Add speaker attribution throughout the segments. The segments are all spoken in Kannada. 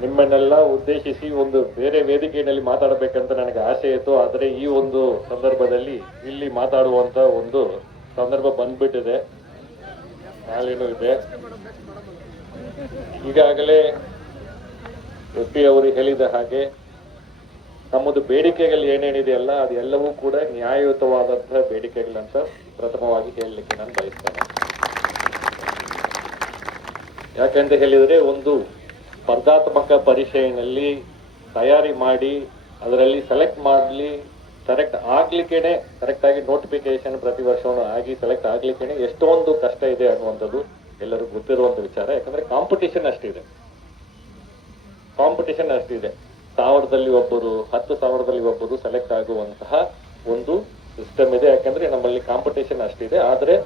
Speaker 1: ನಿಮ್ಮನ್ನೆಲ್ಲ ಉದ್ದೇಶಿಸಿ ಒಂದು ಬೇರೆ ವೇದಿಕೆಯಲ್ಲಿ ಮಾತಾಡಬೇಕಂತ ನನಗೆ ಆಸೆ ಇತ್ತು. ಆದರೆ ಈ ಒಂದು ಸಂದರ್ಭದಲ್ಲಿ ಇಲ್ಲಿ ಮಾತಾಡುವಂತ ಒಂದು ಸಂದರ್ಭ ಬಂದ್ಬಿಟ್ಟಿದೆ. ಹಾಲೇನು ಇದೆ. ಈಗಾಗಲೇ ಎಸ್ ಅವರು ಹೇಳಿದ ಹಾಗೆ ನಮ್ಮದು ಬೇಡಿಕೆಗಳು ಏನೇನಿದೆಯಲ್ಲ ಅದೆಲ್ಲವೂ ಕೂಡ ನ್ಯಾಯಯುತವಾದಂತಹ ಬೇಡಿಕೆಗಳಂತ ಪ್ರಥಮವಾಗಿ ಹೇಳಲಿಕ್ಕೆ ನಾನು ಬಯಸ್ತೇನೆ. ಯಾಕಂತ ಹೇಳಿದರೆ ಒಂದು ಸ್ಪರ್ಧಾತ್ಮಕ ಪರೀಕ್ಷೆಯಲ್ಲಿ ತಯಾರಿ ಮಾಡಿ, ಅದರಲ್ಲಿ ಸೆಲೆಕ್ಟ್ ಮಾಡಲಿ ಸೆಲೆಕ್ಟ್ ಆಗ್ಲಿಕ್ಕೆ ಕರೆಕ್ಟ್ ಆಗಿ ನೋಟಿಫಿಕೇಶನ್ ಪ್ರತಿ ವರ್ಷವೂ ಆಗಿ ಸೆಲೆಕ್ಟ್ ಆಗ್ಲಿಕ್ಕೆ ಎಷ್ಟೊಂದು ಕಷ್ಟ ಇದೆ ಅನ್ನುವಂಥದ್ದು ಎಲ್ಲರಿಗೂ ಗೊತ್ತಿರುವಂತ ವಿಚಾರ. ಯಾಕಂದ್ರೆ ಕಾಂಪಿಟೇಷನ್ ಅಷ್ಟಿದೆ. ಕಾಂಪಿಟೇಷನ್ ಅಷ್ಟಿದೆ. ಸಾವಿರದಲ್ಲಿ ಒಬ್ಬರು, ಹತ್ತು ಸಾವಿರದಲ್ಲಿ ಒಬ್ಬರು ಸೆಲೆಕ್ಟ್ ಆಗುವಂತಹ ಒಂದು ಸಿಸ್ಟಮ್ ಇದೆ. ಯಾಕಂದ್ರೆ ನಮ್ಮಲ್ಲಿ ಕಾಂಪಿಟೇಷನ್ ಅಷ್ಟಿದೆ. ಆದರೆ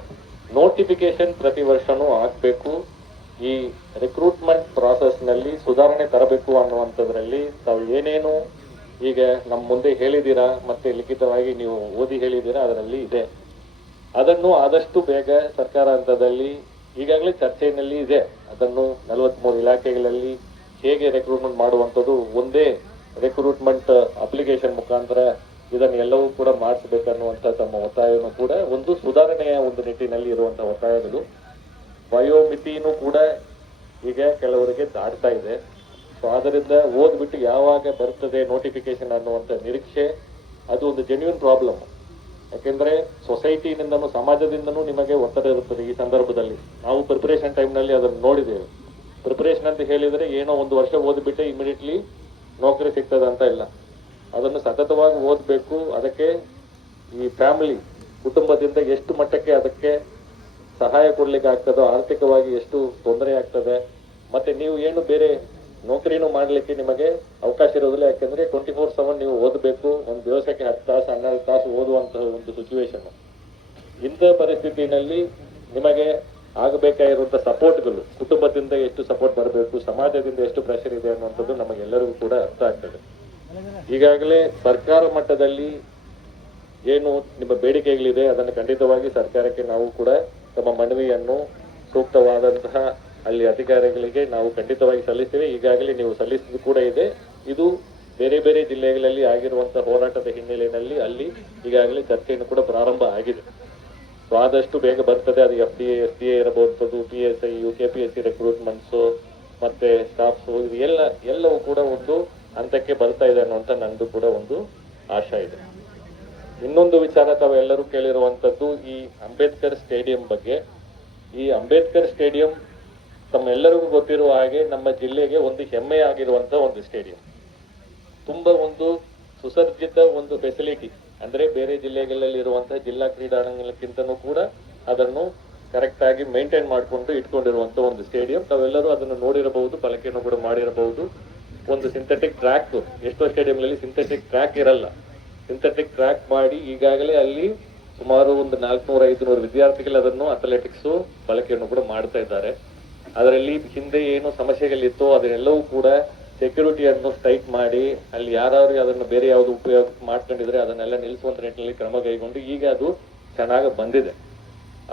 Speaker 1: ನೋಟಿಫಿಕೇಶನ್ ಪ್ರತಿ ವರ್ಷನೂ ಆಗ್ಬೇಕು. ಈ ರಿಕ್ರೂಟ್ಮೆಂಟ್ ಪ್ರಾಸೆಸ್ನಲ್ಲಿ ಸುಧಾರಣೆ ತರಬೇಕು ಅನ್ನುವಂಥದ್ರಲ್ಲಿ ತಾವು ಏನೇನು ಈಗ ನಮ್ಮ ಮುಂದೆ ಹೇಳಿದ್ದೀರಾ ಮತ್ತೆ ಲಿಖಿತವಾಗಿ ನೀವು ಓದಿ ಹೇಳಿದ್ದೀರಾ ಅದರಲ್ಲಿ ಇದೆ. ಅದನ್ನು ಆದಷ್ಟು ಬೇಗ ಸರ್ಕಾರ ಹಂತದಲ್ಲಿ ಈಗಾಗಲೇ ಚರ್ಚೆಯಲ್ಲಿ ಇದೆ. ಅದನ್ನು ನಲವತ್ಮೂರು ಇಲಾಖೆಗಳಲ್ಲಿ ಹೇಗೆ ರೆಕ್ರೂಟ್ಮೆಂಟ್ ಮಾಡುವಂಥದ್ದು ಒಂದೇ ರೆಕ್ರೂಟ್ಮೆಂಟ್ ಅಪ್ಲಿಕೇಶನ್ ಮುಖಾಂತರ ಇದನ್ನು ಎಲ್ಲವೂ ಕೂಡ ಮಾಡಿಸಬೇಕನ್ನುವಂಥ ತಮ್ಮ ಒತ್ತಾಯವನ್ನು ಕೂಡ ಒಂದು ಸುಧಾರಣೆಯ ಒಂದು ನಿಟ್ಟಿನಲ್ಲಿ ಇರುವಂತಹ ಒತ್ತಾಯಗಳು. ವಯೋಮಿತಿನೂ ಕೂಡ ಈಗ ಕೆಲವರಿಗೆ ದಾಟ್ತಾ ಇದೆ. ಸೊ ಆದ್ದರಿಂದ ಓದ್ಬಿಟ್ಟು ಯಾವಾಗ ಬರ್ತದೆ ನೋಟಿಫಿಕೇಶನ್ ಅನ್ನುವಂಥ ನಿರೀಕ್ಷೆ, ಅದು ಒಂದು ಜೆನ್ಯೂನ್ ಪ್ರಾಬ್ಲಮ್ ಯಾಕೆಂದರೆ ಸೊಸೈಟಿನಿಂದನೂ ಸಮಾಜದಿಂದನೂ ನಿಮಗೆ ಒತ್ತಡ ಇರುತ್ತದೆ ಈ ಸಂದರ್ಭದಲ್ಲಿ. ನಾವು ಪ್ರಿಪರೇಷನ್ ಟೈಮ್ನಲ್ಲಿ ಅದನ್ನು ನೋಡಿದ್ದೇವೆ. ಪ್ರಿಪರೇಷನ್ ಅಂತ ಹೇಳಿದರೆ ಏನೋ ಒಂದು ವರ್ಷ ಓದ್ಬಿಟ್ಟೆ ಇಮಿಡಿಯೇಟ್ಲಿ ನೌಕರಿ ಸಿಗ್ತದೆ ಅಂತ ಇಲ್ಲ. ಅದನ್ನು ಸತತವಾಗಿ ಓದಬೇಕು. ಅದಕ್ಕೆ ಈ ಫ್ಯಾಮಿಲಿ ಕುಟುಂಬದಿಂದ ಎಷ್ಟು ಮಟ್ಟಕ್ಕೆ ಅದಕ್ಕೆ ಸಹಾಯ ಕೊಡ್ಲಿಕ್ಕೆ ಆಗ್ತದೋ, ಆರ್ಥಿಕವಾಗಿ ಎಷ್ಟು ತೊಂದರೆ ಆಗ್ತದೆ, ಮತ್ತೆ ನೀವು ಏನು ಬೇರೆ ನೌಕರಿನೂ ಮಾಡ್ಲಿಕ್ಕೆ ನಿಮಗೆ ಅವಕಾಶ ಇರೋದಿಲ್ಲ, ಯಾಕಂದ್ರೆ ಟ್ವೆಂಟಿ ಫೋರ್ ಸೆವೆನ್ ನೀವು ಓದಬೇಕು, ಒಂದು ದಿವಸಕ್ಕೆ ಹತ್ತು ತಾಸು, ಹನ್ನೆರಡು ತಾಸು ಓದುವಂತಹ ಒಂದು ಸಿಚುವೇಶನ್ ಇಂಥ ಪರಿಸ್ಥಿತಿನಲ್ಲಿ ನಿಮಗೆ ಆಗಬೇಕಾಗಿರುವಂತಹ ಸಪೋರ್ಟ್ಗಳು ಕುಟುಂಬದಿಂದ ಎಷ್ಟು ಸಪೋರ್ಟ್ ಬರಬೇಕು, ಸಮಾಜದಿಂದ ಎಷ್ಟು ಪ್ರೆಷರ್ ಇದೆ ಅನ್ನುವಂಥದ್ದು ನಮಗೆಲ್ಲರಿಗೂ ಕೂಡ ಅರ್ಥ ಆಗ್ತದೆ. ಈಗಾಗಲೇ ಸರ್ಕಾರ ಮಟ್ಟದಲ್ಲಿ ಏನು ನಿಮ್ಮ ಬೇಡಿಕೆಗಳಿದೆ, ಅದನ್ನು ಖಂಡಿತವಾಗಿ ಸರ್ಕಾರಕ್ಕೆ ನಾವು ಕೂಡ ತಮ್ಮ ಮನವಿಯನ್ನು ಸೂಕ್ತವಾದಂತಹ ಅಲ್ಲಿ ಅಧಿಕಾರಿಗಳಿಗೆ ನಾವು ಖಂಡಿತವಾಗಿ ಸಲ್ಲಿಸ್ತೇವೆ. ಈಗಾಗಲೇ ನೀವು ಸಲ್ಲಿಸಿದ್ದು ಕೂಡ ಇದೆ. ಇದು ಬೇರೆ ಬೇರೆ ಜಿಲ್ಲೆಗಳಲ್ಲಿ ಆಗಿರುವಂತಹ ಹೋರಾಟದ ಹಿನ್ನೆಲೆಯಲ್ಲಿ ಅಲ್ಲಿ ಈಗಾಗಲೇ ಚರ್ಚೆಯನ್ನು ಕೂಡ ಪ್ರಾರಂಭ ಆಗಿದೆ. ಸೊ ಆದಷ್ಟು ಬೇಗ ಬರ್ತದೆ. ಅದು F D A S D A ಇರಬಹುದು P S I U K P S C recruitments ಮತ್ತೆ ಸ್ಟಾಫ್ಸ್ ಇದು ಎಲ್ಲ, ಎಲ್ಲವೂ ಕೂಡ ಒಂದು ಹಂತಕ್ಕೆ ಬರ್ತಾ ಇದೆ ಅನ್ನುವಂಥ ನಂದು ಕೂಡ ಒಂದು ಆಶಾ ಇದೆ. ಇನ್ನೊಂದು ವಿಚಾರ ತಾವೆಲ್ಲರೂ ಕೇಳಿರುವಂತದ್ದು ಈ ಅಂಬೇಡ್ಕರ್ ಸ್ಟೇಡಿಯಂ ಬಗ್ಗೆ. ಈ ಅಂಬೇಡ್ಕರ್ ಸ್ಟೇಡಿಯಂ ತಮ್ಮೆಲ್ಲರಿಗೂ ಗೊತ್ತಿರುವ ಹಾಗೆ ನಮ್ಮ ಜಿಲ್ಲೆಗೆ ಒಂದು ಹೆಮ್ಮೆ ಆಗಿರುವಂತಹ ಒಂದು ಸ್ಟೇಡಿಯಂ. ತುಂಬಾ ಒಂದು ಸುಸಜ್ಜಿತ ಒಂದು ಫೆಸಿಲಿಟಿ ಅಂದ್ರೆ ಬೇರೆ ಜಿಲ್ಲೆಗಳಲ್ಲಿ ಇರುವಂತಹ ಜಿಲ್ಲಾ ಕ್ರೀಡಾಂಗಣಕ್ಕಿಂತನೂ ಕೂಡ ಅದನ್ನು ಕರೆಕ್ಟ್ ಆಗಿ ಮೇಂಟೈನ್ ಮಾಡಿಕೊಂಡು ಇಟ್ಕೊಂಡಿರುವಂತ ಒಂದು ಸ್ಟೇಡಿಯಂ. ತಾವೆಲ್ಲರೂ ಅದನ್ನು ನೋಡಿರಬಹುದು ಬಳಕೆಯನ್ನು ಕೂಡ ಮಾಡಿರಬಹುದು. ಒಂದು ಸಿಂಥೆಟಿಕ್ ಟ್ರ್ಯಾಕ್ ಎಷ್ಟೋ ಸ್ಟೇಡಿಯಂಗಳಲ್ಲಿ ಸಿಂಥೆಟಿಕ್ ಟ್ರ್ಯಾಕ್ ಇರಲ್ಲ. ಸಿಂಥೆಟಿಕ್ ಟ್ರ್ಯಾಕ್ ಮಾಡಿ ಈಗಾಗಲೇ ಅಲ್ಲಿ ಸುಮಾರು ಒಂದು ನಾಲ್ಕುನೂರ, ಐದುನೂರು ವಿದ್ಯಾರ್ಥಿಗಳು ಅದನ್ನು ಅಥ್ಲೆಟಿಕ್ಸ್ ಬಳಕೆಯನ್ನು ಕೂಡ ಮಾಡ್ತಾ ಇದ್ದಾರೆ. ಅದರಲ್ಲಿ ಹಿಂದೆ ಏನು ಸಮಸ್ಯೆಗಳಿತ್ತು ಅದನ್ನೆಲ್ಲವೂ ಕೂಡ ಸೆಕ್ಯೂರಿಟಿಯನ್ನು ಸ್ಟ್ರೈಕ್ ಮಾಡಿ ಅಲ್ಲಿ ಯಾರು ಅದನ್ನು ಬೇರೆ ಯಾವುದು ಉಪಯೋಗ ಮಾಡ್ಕೊಂಡಿದ್ರೆ ಅದನ್ನೆಲ್ಲ ನಿಲ್ಲಿಸುವಂತ ನಿಟ್ಟಿನಲ್ಲಿ ಕ್ರಮ ಕೈಗೊಂಡು ಈಗ ಅದು ಚೆನ್ನಾಗಿ ಬಂದಿದೆ.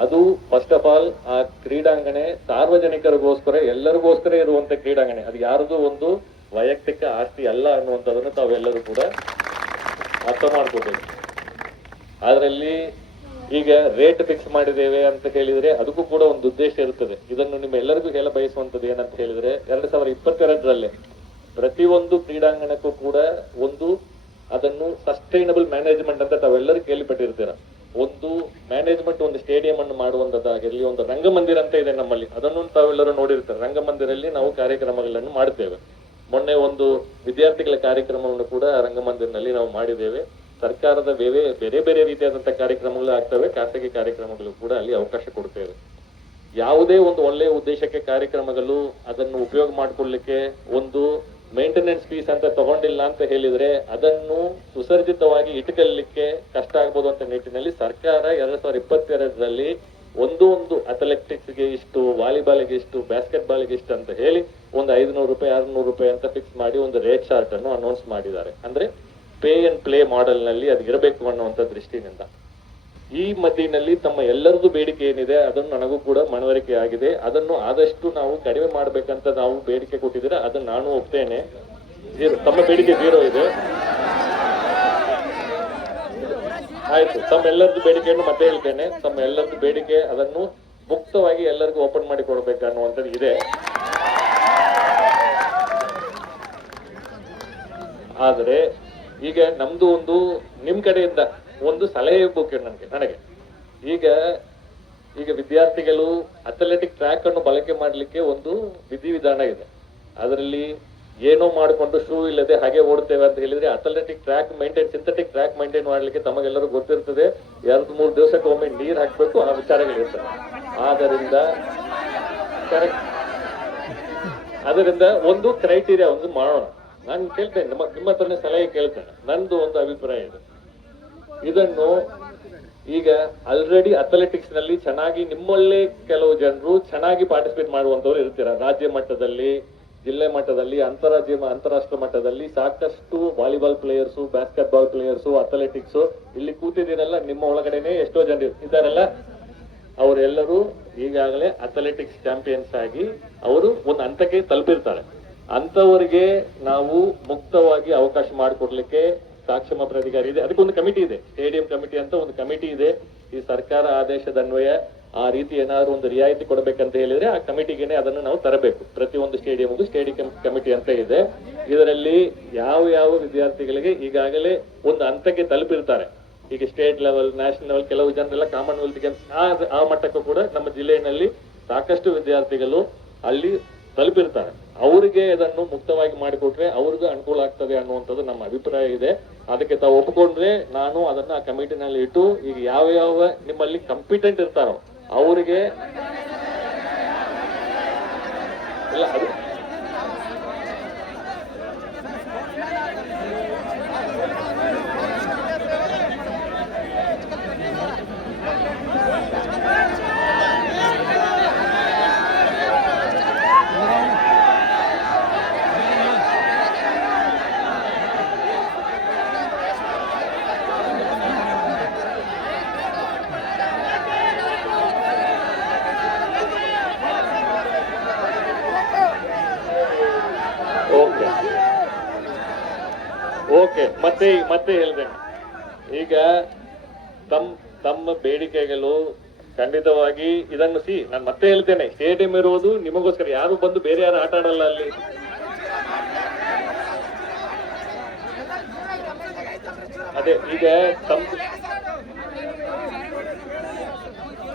Speaker 1: ಅದು ಫಸ್ಟ್ ಆಫ್ ಆಲ್ ಆ ಕ್ರೀಡಾಂಗಣೆ ಸಾರ್ವಜನಿಕರಿಗೋಸ್ಕರ, ಎಲ್ಲರಿಗೋಸ್ಕರ ಇರುವಂತ ಕ್ರೀಡಾಂಗಣೆ. ಅದು ಯಾರದು ಒಂದು ವೈಯಕ್ತಿಕ ಆಸ್ತಿ ಅಲ್ಲ ಅನ್ನುವಂಥದ್ದನ್ನು ತಾವೆಲ್ಲರೂ ಕೂಡ ಅರ್ಥ ಮಾಡ್ಕೋಬೇಕು ಅದರಲ್ಲಿ ಈಗ ರೇಟ್ ಫಿಕ್ಸ್ ಮಾಡಿದ್ದೇವೆ ಅಂತ ಹೇಳಿದ್ರೆ ಅದಕ್ಕೂ ಕೂಡ ಒಂದು ಉದ್ದೇಶ ಇರುತ್ತದೆ. ಇದನ್ನು ನಿಮ್ಮ ಎಲ್ಲರಿಗೂ ಹೇಳ ಬಯಸುವಂತದ್ದು ಏನಂತ ಹೇಳಿದ್ರೆ ಎರಡ್ ಸಾವಿರದ ಇಪ್ಪತ್ತೆರಡರಲ್ಲೇ ಪ್ರತಿಯೊಂದು ಕ್ರೀಡಾಂಗಣಕ್ಕೂ ಕೂಡ ಒಂದು ಅದನ್ನು ಸಸ್ಟೈನಬಲ್ ಮ್ಯಾನೇಜ್ಮೆಂಟ್ ಅಂತ ತಾವೆಲ್ಲರೂ ಕೇಳಿಪಟ್ಟಿರ್ತೀರ. ಒಂದು ಮ್ಯಾನೇಜ್ಮೆಂಟ್ ಒಂದು ಸ್ಟೇಡಿಯಂ ಅನ್ನು ಮಾಡುವಂತದ್ದಾಗಿರಲಿ ಒಂದು ರಂಗಮಂದಿರ ಅಂತ ಇದೆ ನಮ್ಮಲ್ಲಿ. ಅದನ್ನು ತಾವೆಲ್ಲರೂ ನೋಡಿರ್ತಾರೆ. ರಂಗಮಂದಿರಲ್ಲಿ ನಾವು ಕಾರ್ಯಕ್ರಮಗಳನ್ನು ಮಾಡುತ್ತೇವೆ. ಮೊನ್ನೆ ಒಂದು ವಿದ್ಯಾರ್ಥಿಗಳ ಕಾರ್ಯಕ್ರಮವನ್ನು ಕೂಡ ರಂಗಮಂದಿರದಲ್ಲಿ ನಾವು ಮಾಡಿದ್ದೇವೆ. ಸರ್ಕಾರದ ಬೇರೆ ಬೇರೆ ಬೇರೆ ರೀತಿಯಾದಂತಹ ಕಾರ್ಯಕ್ರಮಗಳು ಆಗ್ತವೆ. ಖಾಸಗಿ ಕಾರ್ಯಕ್ರಮಗಳು ಕೂಡ ಅಲ್ಲಿ ಅವಕಾಶ ಕೊಡ್ತೇವೆ. ಯಾವುದೇ ಒಂದು ಒಳ್ಳೆಯ ಉದ್ದೇಶಕ್ಕೆ ಕಾರ್ಯಕ್ರಮಗಳು ಅದನ್ನು ಉಪಯೋಗ ಮಾಡಿಕೊಳ್ಳಿಕ್ಕೆ ಒಂದು ಮೇಂಟೆನೆನ್ಸ್ ಫೀಸ್ ಅಂತ ತಗೊಂಡಿಲ್ಲ ಅಂತ ಹೇಳಿದ್ರೆ ಅದನ್ನು ಸುಸರ್ಜಿತವಾಗಿ ಇಟ್ಕೊಳ್ಳಿಕ್ಕೆ ಕಷ್ಟ ಆಗ್ಬೋದು ಅಂತ ನಿಟ್ಟಿನಲ್ಲಿ ಸರ್ಕಾರ ಎರಡ್ ಸಾವಿರದ ಇಪ್ಪತ್ತೆರಡರಲ್ಲಿ ಒಂದು ಒಂದು ಅಥ್ಲೆಟಿಕ್ಸ್ಗೆ ಇಷ್ಟು ವಾಲಿಬಾಲ್ಗೆ ಇಷ್ಟು ಬಾಸ್ಕೆಟ್ ಬಾಲ್ಗೆ ಇಷ್ಟು ಅಂತ ಹೇಳಿ ಒಂದು ಐದುನೂರು ರೂಪಾಯಿ, ಆರುನೂರು ರೂಪಾಯಿ ಅಂತ ಫಿಕ್ಸ್ ಮಾಡಿ ಒಂದು ರೇಟ್ ಚಾರ್ಟ್ ಅನ್ನು ಅನೌನ್ಸ್ ಮಾಡಿದ್ದಾರೆ. ಅಂದ್ರೆ ಪೇ ಅಂಡ್ ಪ್ಲೇ ಮಾಡೆಲ್ನಲ್ಲಿ ಅದು ಇರಬೇಕು ಅನ್ನುವಂಥ ದೃಷ್ಟಿನಿಂದ ಈ ಮದ್ದಿನಲ್ಲಿ ತಮ್ಮ ಎಲ್ಲರದ್ದು ಬೇಡಿಕೆ ಏನಿದೆ, ಅದನ್ನು ನನಗೂ ಕೂಡ ಮನವರಿಕೆ ಆಗಿದೆ. ಅದನ್ನು ಆದಷ್ಟು ನಾವು ಕಡಿಮೆ ಮಾಡಬೇಕಂತ ನಾವು ಬೇಡಿಕೆ ಕೊಟ್ಟಿದ್ರೆ ಅದನ್ನು ನಾನು ಒಪ್ತೇನೆ. ತಮ್ಮ ಬೇಡಿಕೆ ಜೀರೋ ಇದೆ. ಆಯ್ತು, ತಮ್ಮ ಎಲ್ಲರದ್ದು ಬೇಡಿಕೆಯನ್ನು ಮತ್ತೆ ಹೇಳ್ತೇನೆ. ತಮ್ಮ ಎಲ್ಲರದ್ದು ಬೇಡಿಕೆ ಅದನ್ನು ಮುಕ್ತವಾಗಿ ಎಲ್ಲರಿಗೂ ಓಪನ್ ಮಾಡಿ ಕೊಡ್ಬೇಕು ಅನ್ನುವಂಥದ್ದು ಇದೆ. ಆದ್ರೆ ಈಗ ನಮ್ದು ಒಂದು, ನಿಮ್ ಕಡೆಯಿಂದ ಒಂದು ಸಲಹೆ ಬೇಕು ನನಗೆ ನನಗೆ. ಈಗ ಈಗ ವಿದ್ಯಾರ್ಥಿಗಳು ಅಥ್ಲೆಟಿಕ್ ಟ್ರ್ಯಾಕ್ ಅನ್ನು ಬಳಕೆ ಮಾಡಲಿಕ್ಕೆ ಒಂದು ವಿಧಿವಿಧಾನ ಇದೆ. ಅದರಲ್ಲಿ ಏನೋ ಮಾಡಿಕೊಂಡು ಶೂ ಇಲ್ಲದೆ ಹಾಗೆ ಓಡ್ತೇವೆ ಅಂತ ಹೇಳಿದ್ರೆ athletic track maintain synthetic track maintain ಮಾಡಲಿಕ್ಕೆ ತಮಗೆಲ್ಲರೂ ಗೊತ್ತಿರ್ತದೆ. ಎರಡು, ಮೂರು ದಿವಸಕ್ಕೆ ಒಮ್ಮೆ ಹಾಕಬೇಕು ಹಾಕ್ಬೇಕು ಆ ವಿಚಾರಗಳಿರ್ತವೆ ಆದ್ದರಿಂದ ಅದರಿಂದ ಒಂದು ಕ್ರೈಟೀರಿಯಾ ಒಂದು ಮಾಡೋಣ. ನಾನು ಕೇಳ್ತೇನೆ, ನಮ್ಮ ನಿಮ್ಮ ಹತ್ರನೇ ಸಲಹೆ ಕೇಳ್ತೇನೆ. ನಂದು ಒಂದು ಅಭಿಪ್ರಾಯ ಇದೆ. ಇದನ್ನು ಈಗ ಆಲ್ರೆಡಿ ಅಥ್ಲೆಟಿಕ್ಸ್ನಲ್ಲಿ ಚೆನ್ನಾಗಿ ನಿಮ್ಮಲ್ಲೇ ಕೆಲವು ಜನರು ಚೆನ್ನಾಗಿ ಪಾರ್ಟಿಸಿಪೇಟ್ ಮಾಡುವಂತವ್ರು ಇರ್ತೀರ. ರಾಜ್ಯ ಮಟ್ಟದಲ್ಲಿ, ಜಿಲ್ಲೆ ಮಟ್ಟದಲ್ಲಿ, ಅಂತಾರಾಜ್ಯ, ಅಂತಾರಾಷ್ಟ್ರ ಮಟ್ಟದಲ್ಲಿ ಸಾಕಷ್ಟು volleyball players basketball players athletics ಇಲ್ಲಿ ಕೂತಿದ್ದೀರಲ್ಲ, ನಿಮ್ಮ ಒಳಗಡೆನೆ ಎಷ್ಟೋ ಜನ ಇದ್ದಾರಲ್ಲ, ಅವರೆಲ್ಲರೂ ಈಗಾಗಲೇ ಅಥ್ಲೆಟಿಕ್ಸ್ ಚಾಂಪಿಯನ್ಸ್ ಆಗಿ ಅವರು ಒಂದು ಹಂತಕ್ಕೆ ತಲುಪಿರ್ತಾರೆ. ಅಂತವರಿಗೆ ನಾವು ಮುಕ್ತವಾಗಿ ಅವಕಾಶ ಮಾಡಿಕೊಡ್ಲಿಕ್ಕೆ ಸಾಕ್ಷಮ ಪ್ರಾಧಿಕಾರಿ ಇದೆ. ಅದಕ್ಕೊಂದು ಕಮಿಟಿ ಇದೆ. ಸ್ಟೇಡಿಯಂ ಕಮಿಟಿ ಅಂತ ಒಂದು ಕಮಿಟಿ ಇದೆ. ಈ ಸರ್ಕಾರ ಆದೇಶದ ಅನ್ವಯ ಆ ರೀತಿ ಏನಾದ್ರು ಒಂದು ರಿಯಾಯಿತಿ ಕೊಡಬೇಕಂತ ಹೇಳಿದ್ರೆ ಆ ಕಮಿಟಿಗೆನೆ ಅದನ್ನು ನಾವು ತರಬೇಕು. ಪ್ರತಿಯೊಂದು ಸ್ಟೇಡಿಯಂಗೂ ಸ್ಟೇಡಿಯಂ ಕಮಿಟಿ ಅಂತ ಇದೆ. ಇದರಲ್ಲಿ ಯಾವ ಯಾವ ವಿದ್ಯಾರ್ಥಿಗಳಿಗೆ ಈಗಾಗಲೇ ಒಂದು ಹಂತಕ್ಕೆ ತಲುಪಿರ್ತಾರೆ. ಈಗ ಸ್ಟೇಟ್ ಲೆವೆಲ್, ನ್ಯಾಷನಲ್ ಲೆವೆಲ್ ಕೆಲವು ಜನರೆಲ್ಲ ಕಾಮನ್ವೆಲ್ತ್ ಗೇಮ್ಸ್ ಆ ಆ ಮಟ್ಟಕ್ಕೂ ಕೂಡ ನಮ್ಮ ಜಿಲ್ಲೆಯಲ್ಲಿ ಸಾಕಷ್ಟು ವಿದ್ಯಾರ್ಥಿಗಳು ಅಲ್ಲಿ ತಲುಪಿರ್ತಾರೆ. ಅವರಿಗೆ ಇದನ್ನು ಮುಕ್ತವಾಗಿ ಮಾಡಿಕೊಟ್ರೆ ಅವ್ರಿಗೂ ಅನುಕೂಲ ಆಗ್ತದೆ ಅನ್ನುವಂಥದ್ದು ನಮ್ಮ ಅಭಿಪ್ರಾಯ ಇದೆ. ಅದಕ್ಕೆ ತಾವು ಒಪ್ಪಿಕೊಂಡ್ರೆ ನಾನು ಅದನ್ನ ಕಮಿಟಿನಲ್ಲಿ ಇಟ್ಟು ಈಗ ಯಾವ ಯಾವ ನಿಮ್ಮಲ್ಲಿ ಕಂಪಿಟೆಂಟ್ ಇರ್ತಾರೋ ಅವರಿಗೆ ಇಲ್ಲ, ಅದು ಓಕೆ ಓಕೆ ಮತ್ತೆ ಮತ್ತೆ ಹೇಳಿದೆ ಈಗ ತಮ್ಮ ತಮ್ಮ ಬೇಡಿಕೆಗಳು ಖಂಡಿತವಾಗಿ ಇದನ್ನು ಸಿ ನಾನು ಮತ್ತೆ ಹೇಳ್ತೇನೆ. ಸ್ಟೇಡಿಯಂ ಇರುವುದು ನಿಮಗೋಸ್ಕರ. ಯಾರು ಬಂದು ಬೇರೆ ಯಾರು ಆಟ ಆಡಲ್ಲ ಅಲ್ಲಿ. ಅದೇ, ಈಗ ತಮ್ಮ ಇಲ್ಲ, ಈಗ ಹೇಳಿದ್ರೆ zero ಅಂತ ಇಲ್ಲ.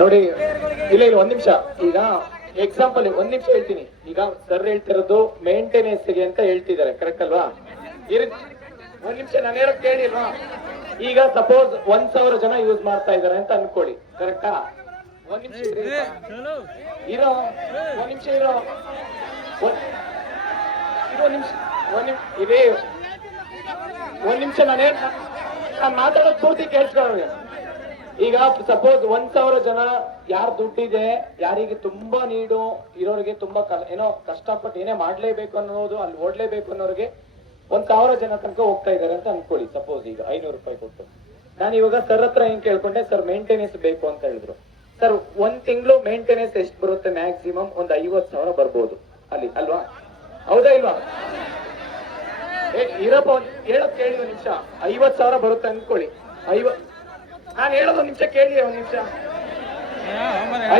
Speaker 2: ನೋಡಿ, ಇಲ್ಲ ಇಲ್ಲ, ಒಂದ್ ನಿಮಿಷ. ಈಗ ಎಕ್ಸಾಂಪಲ್ ಒಂದ್ ನಿಮಿಷ ಹೇಳ್ತೀನಿ. ಈಗ ಸರ್ ಹೇಳ್ತಿರೋದು ಮೇಂಟೆನೆನ್ಸ್ಗೆ ಅಂತ ಹೇಳ್ತಿದ್ದಾರೆ ಕರೆಕ್ಟ್ ಅಲ್ವಾ? ಒಂದ್ ನಿಮಿಷ, ನಾನು ಹೇಳಕ್ ಕೇಳಿಲ್ವಾ? ಈಗ ಸಪೋಸ್ ಒಂದ್ ಸಾವಿರ ಜನ ಯೂಸ್ ಮಾಡ್ತಾ ಇದಾರೆ ಅಂತ ಅನ್ಕೊಳ್ಳಿ ಕರೆಕ್ಟಾ ಒಂದ್ ನಿಮಿಷ ಇರೋ. ಒಂದ್ ನಿಮಿಷ ಇರೋ. ಒಂದ್ ಇರೋ ನಿಮಿಷ ಒಂದ್ ನಿಮಿಷ ಇದೇ ಒಂದ್ ನಿಮಿಷ ನಾನು ನಾನು ಮಾತಾಡೋದು ಪೂರ್ತಿ ಕೇಳಿಸ್ಕೊಳ್ಳಿ ಈಗ ಸಪೋಸ್ ಒಂದ್ ಸಾವಿರ ಜನ ಯಾರ್ ದುಡ್ಡಿದೆ ಯಾರಿಗೆ ತುಂಬಾ ನೀಡು ಇರೋರಿಗೆ ತುಂಬಾ ಏನೋ ಕಷ್ಟಪಟ್ಟು ಏನೇ ಮಾಡ್ಲೇಬೇಕು ಅನ್ನೋದು ಅಲ್ಲಿ ಓಡ್ಲೇಬೇಕು ಅನ್ನೋರಿಗೆ ಒಂದ್ ಸಾವಿರ ಜನ ತನಕ ಹೋಗ್ತಾ ಇದಾರೆ ಅಂತ ಅನ್ಕೊಳ್ಳಿ. ಸಪೋಸ್ ಈಗ ಐನೂರು ರೂಪಾಯಿ ಕೊಟ್ಟು. ನಾನು ಇವಾಗ ಸರ್ ಹತ್ರ ಏನ್ ಕೇಳ್ಕೊಂಡೆ ಸರ್ ಮೇಂಟೆನೆನ್ಸ್ ಬೇಕು ಅಂತ ಹೇಳಿದ್ರು. ಸರ್ ಒಂದ್ ತಿಂಗಳು ಮೇಂಟೆನೆನ್ಸ್ ಎಷ್ಟು ಬರುತ್ತೆ ಮ್ಯಾಕ್ಸಿಮಮ್ ಒಂದ್ ಐವತ್ ಸಾವಿರ ಬರ್ಬೋದು. ಅಲ್ಲಿ, ಅಲ್ವಾ? ಹೌದಾ ಇಲ್ವಾ? ಇರಪ್ಪ, ಒಂದ್ ಹೇಳೋದ್ ಕೇಳಿ ಒಂದ್ ನಿಮಿಷ. ಐವತ್ ಸಾವಿರ ಬರುತ್ತೆ ಅನ್ಕೊಳ್ಳಿ. ಐವತ್ ನಾನು ಹೇಳೋದು ಒಂದ್ ನಿಮಿಷ ಕೇಳಿ ಒಂದ್ ನಿಮಿಷ.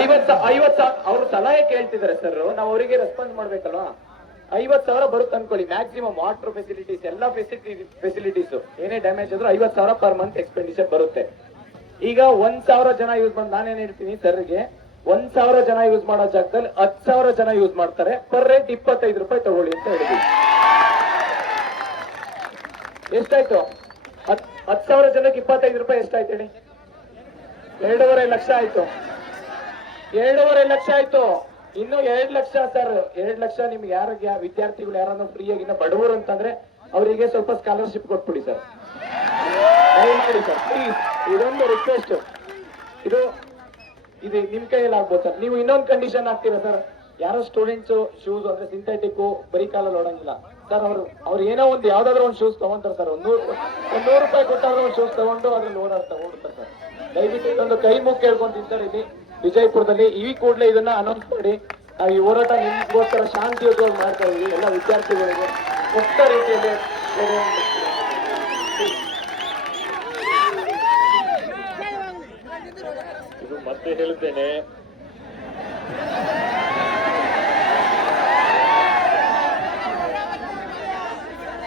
Speaker 2: ಐವತ್ ಐವತ್ ಅವ್ರು ಸಲಹೆ ಕೇಳ್ತಿದಾರೆ ಸರ್ ನಾವು ಅವರಿಗೆ ರೆಸ್ಪಾನ್ಸ್ ಮಾಡ್ಬೇಕಲ್ವಾ? ಐವತ್ ಸಾವಿರ ಬರುತ್ತೆ ಅನ್ಕೊಳ್ಳಿ. ಮ್ಯಾಕ್ಸಿಮಮ್ ವಾಟರ್ ಫೆಸಿಲಿಟೀಸ್ ಎಲ್ಲಾ ಫೆಸಿಲಿಟಿ ಫೆಸಿಲಿಟೀಸ್ ಏನೇ ಡ್ಯಾಮೇಜ್ ಆದ್ರೂ ಐವತ್ ಸಾವಿರ ಪರ್ ಮಂತ್ ಎಕ್ಸ್ಪೆಂಡಿಚರ್ ಬರುತ್ತೆ. ಈಗ ಒಂದ್ ಸಾವಿರ ಜನ ಯೂಸ್ ಮಾಡಿ ನಾನೇನ್ ಹೇಳ್ತೀನಿ ಸರ್ಗೆ ಒಂದ್ ಸಾವಿರ ಜನ ಯೂಸ್ ಮಾಡೋ ಜಾಗದಲ್ಲಿ ಹತ್ತು ಸಾವಿರ ಜನ ಯೂಸ್ ಮಾಡ್ತಾರೆ. ಪರ್ ರೇಟ್ ಇಪ್ಪತ್ತೈದು ರೂಪಾಯಿ ತಗೊಳ್ಳಿ ಅಂತ ಹೇಳಿದ್ವಿ ಎಷ್ಟಾಯ್ತು? ಹತ್ ಹತ್ ಸಾವಿರ ಜನಕ್ಕೆ ಇಪ್ಪತ್ತೈದು ರೂಪಾಯಿ ಎಷ್ಟಾಯ್ತು ಹೇಳಿ? ಎರಡೂವರೆ ಲಕ್ಷ ಆಯ್ತು. ಎರಡೂವರೆ ಲಕ್ಷ ಆಯ್ತು. ಇನ್ನು ಎರಡ್ ಲಕ್ಷ ಸರ್. ಎರಡ್ ಲಕ್ಷ ನಿಮ್ಗೆ ಯಾರಿಗೆ ವಿದ್ಯಾರ್ಥಿಗಳು ಯಾರನ್ನ ಫ್ರೀಯಾಗಿ ಬಡವರು ಅಂತಂದ್ರೆ ಅವರಿಗೆ ಸ್ವಲ್ಪ ಸ್ಕಾಲರ್ಶಿಪ್ ಕೊಟ್ಬಿಡಿ ಸರ್. ದಯಮಾಡಿ ಸರ್ ಪ್ಲೀಸ್ ಇದೊಂದು ರಿಕ್ವೆಸ್ಟ್ ಇದು ಇದು ನಿಮ್ ಕೈಯಲ್ಲಿ ಆಗ್ಬೋದು ಸರ್ ನೀವು ಇನ್ನೊಂದು ಕಂಡೀಷನ್ ಆಗ್ತೀರಾ ಸರ್ ಯಾರೋ ಸ್ಟೂಡೆಂಟ್ಸ್ ಶೂಸ್ ಅಂದ್ರೆ ಸಿಂಥೆಟಿಕ್ ಬರೀ ಕಾಲಲ್ಲಿ ಓಡಂಗಿಲ್ಲ. ಸರ್ ಅವರು, ಅವ್ರು ಏನೋ ಒಂದು ಯಾವ್ದಾದ್ರು ಒಂದು ಶೂಸ್ ತಗೊಂತಾರೆ ಸರ್ ಒಂದು ಒಂದ್ ನೂರು ರೂಪಾಯಿ ಕೊಟ್ಟಾದ್ರೂ ಒಂದು ಶೂಸ್ ತಗೊಂಡು ಅದ್ರಲ್ಲಿ ಓಡಾಡ್ತಾ ಓಡ್ತಾರೆ ಸರ್ ದಯವಿಟ್ಟು ಇದೊಂದು ಕೈ ಮುಖ ಕೇಳ್ಕೊಂತೀನಿ ಸರ್ ಇಲ್ಲಿ ವಿಜಯಪುರದಲ್ಲಿ ಈ ಕೂಡಲೇ ಇದನ್ನ ಅನೌನ್ಸ್ ಮಾಡಿ. ನಾವು ಈ ಹೋರಾಟ ನಿಮ್ಗೋಸ್ಕರ ಶಾಂತಿಯುತವಾಗಿ ಮಾಡ್ತಾ ಇದೀವಿ. ಎಲ್ಲ ವಿದ್ಯಾರ್ಥಿಗಳಿಗೆ ಮುಕ್ತ ರೀತಿಯಲ್ಲಿ
Speaker 1: ಇದು ಹೇಳ್ತೇನೆ.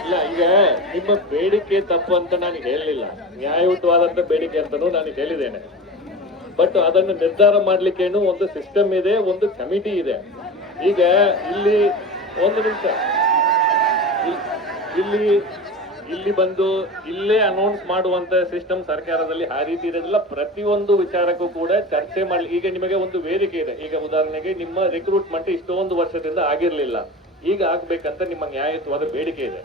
Speaker 1: ಇಲ್ಲ, ಈಗ ನಿಮ್ಮ ಬೇಡಿಕೆ ತಪ್ಪು ಅಂತ ನಾನು ಹೇಳಲಿಲ್ಲ ನ್ಯಾಯಯುತವಾದಂತ ಬೇಡಿಕೆ ಅಂತಾನು ನಾನು ಹೇಳಿದ್ದೇನೆ. ಬಟ್ ಅದನ್ನು ನಿರ್ಧಾರ ಮಾಡ್ಲಿಕ್ಕೆ ಒಂದು ಸಿಸ್ಟಮ್ ಇದೆ, ಒಂದು ಕಮಿಟಿ ಇದೆ. ಈಗ ಇಲ್ಲಿ, ಒಂದು ನಿಮಿಷ. ಇಲ್ಲಿ ಇಲ್ಲಿ ಬಂದು ಇಲ್ಲೇ ಅನೌನ್ಸ್ ಮಾಡುವಂತ ಸಿಸ್ಟಮ್ ಸರ್ಕಾರದಲ್ಲಿ ಆ ರೀತಿ ಇರೋದಿಲ್ಲ. ಪ್ರತಿಯೊಂದು ವಿಚಾರಕ್ಕೂ ಕೂಡ ಚರ್ಚೆ ಮಾಡಿ, ಈಗ ನಿಮಗೆ ಒಂದು ವೇದಿಕೆ ಇದೆ. ಈಗ ಉದಾಹರಣೆಗೆ ನಿಮ್ಮ ರಿಕ್ರೂಟ್ಮೆಂಟ್ ಇಷ್ಟೊಂದು ವರ್ಷದಿಂದ ಆಗಿರಲಿಲ್ಲ. ಈಗ ಆಗ್ಬೇಕಂತ ನಿಮ್ಮ ನ್ಯಾಯಯುತವಾದ ಬೇಡಿಕೆ ಇದೆ.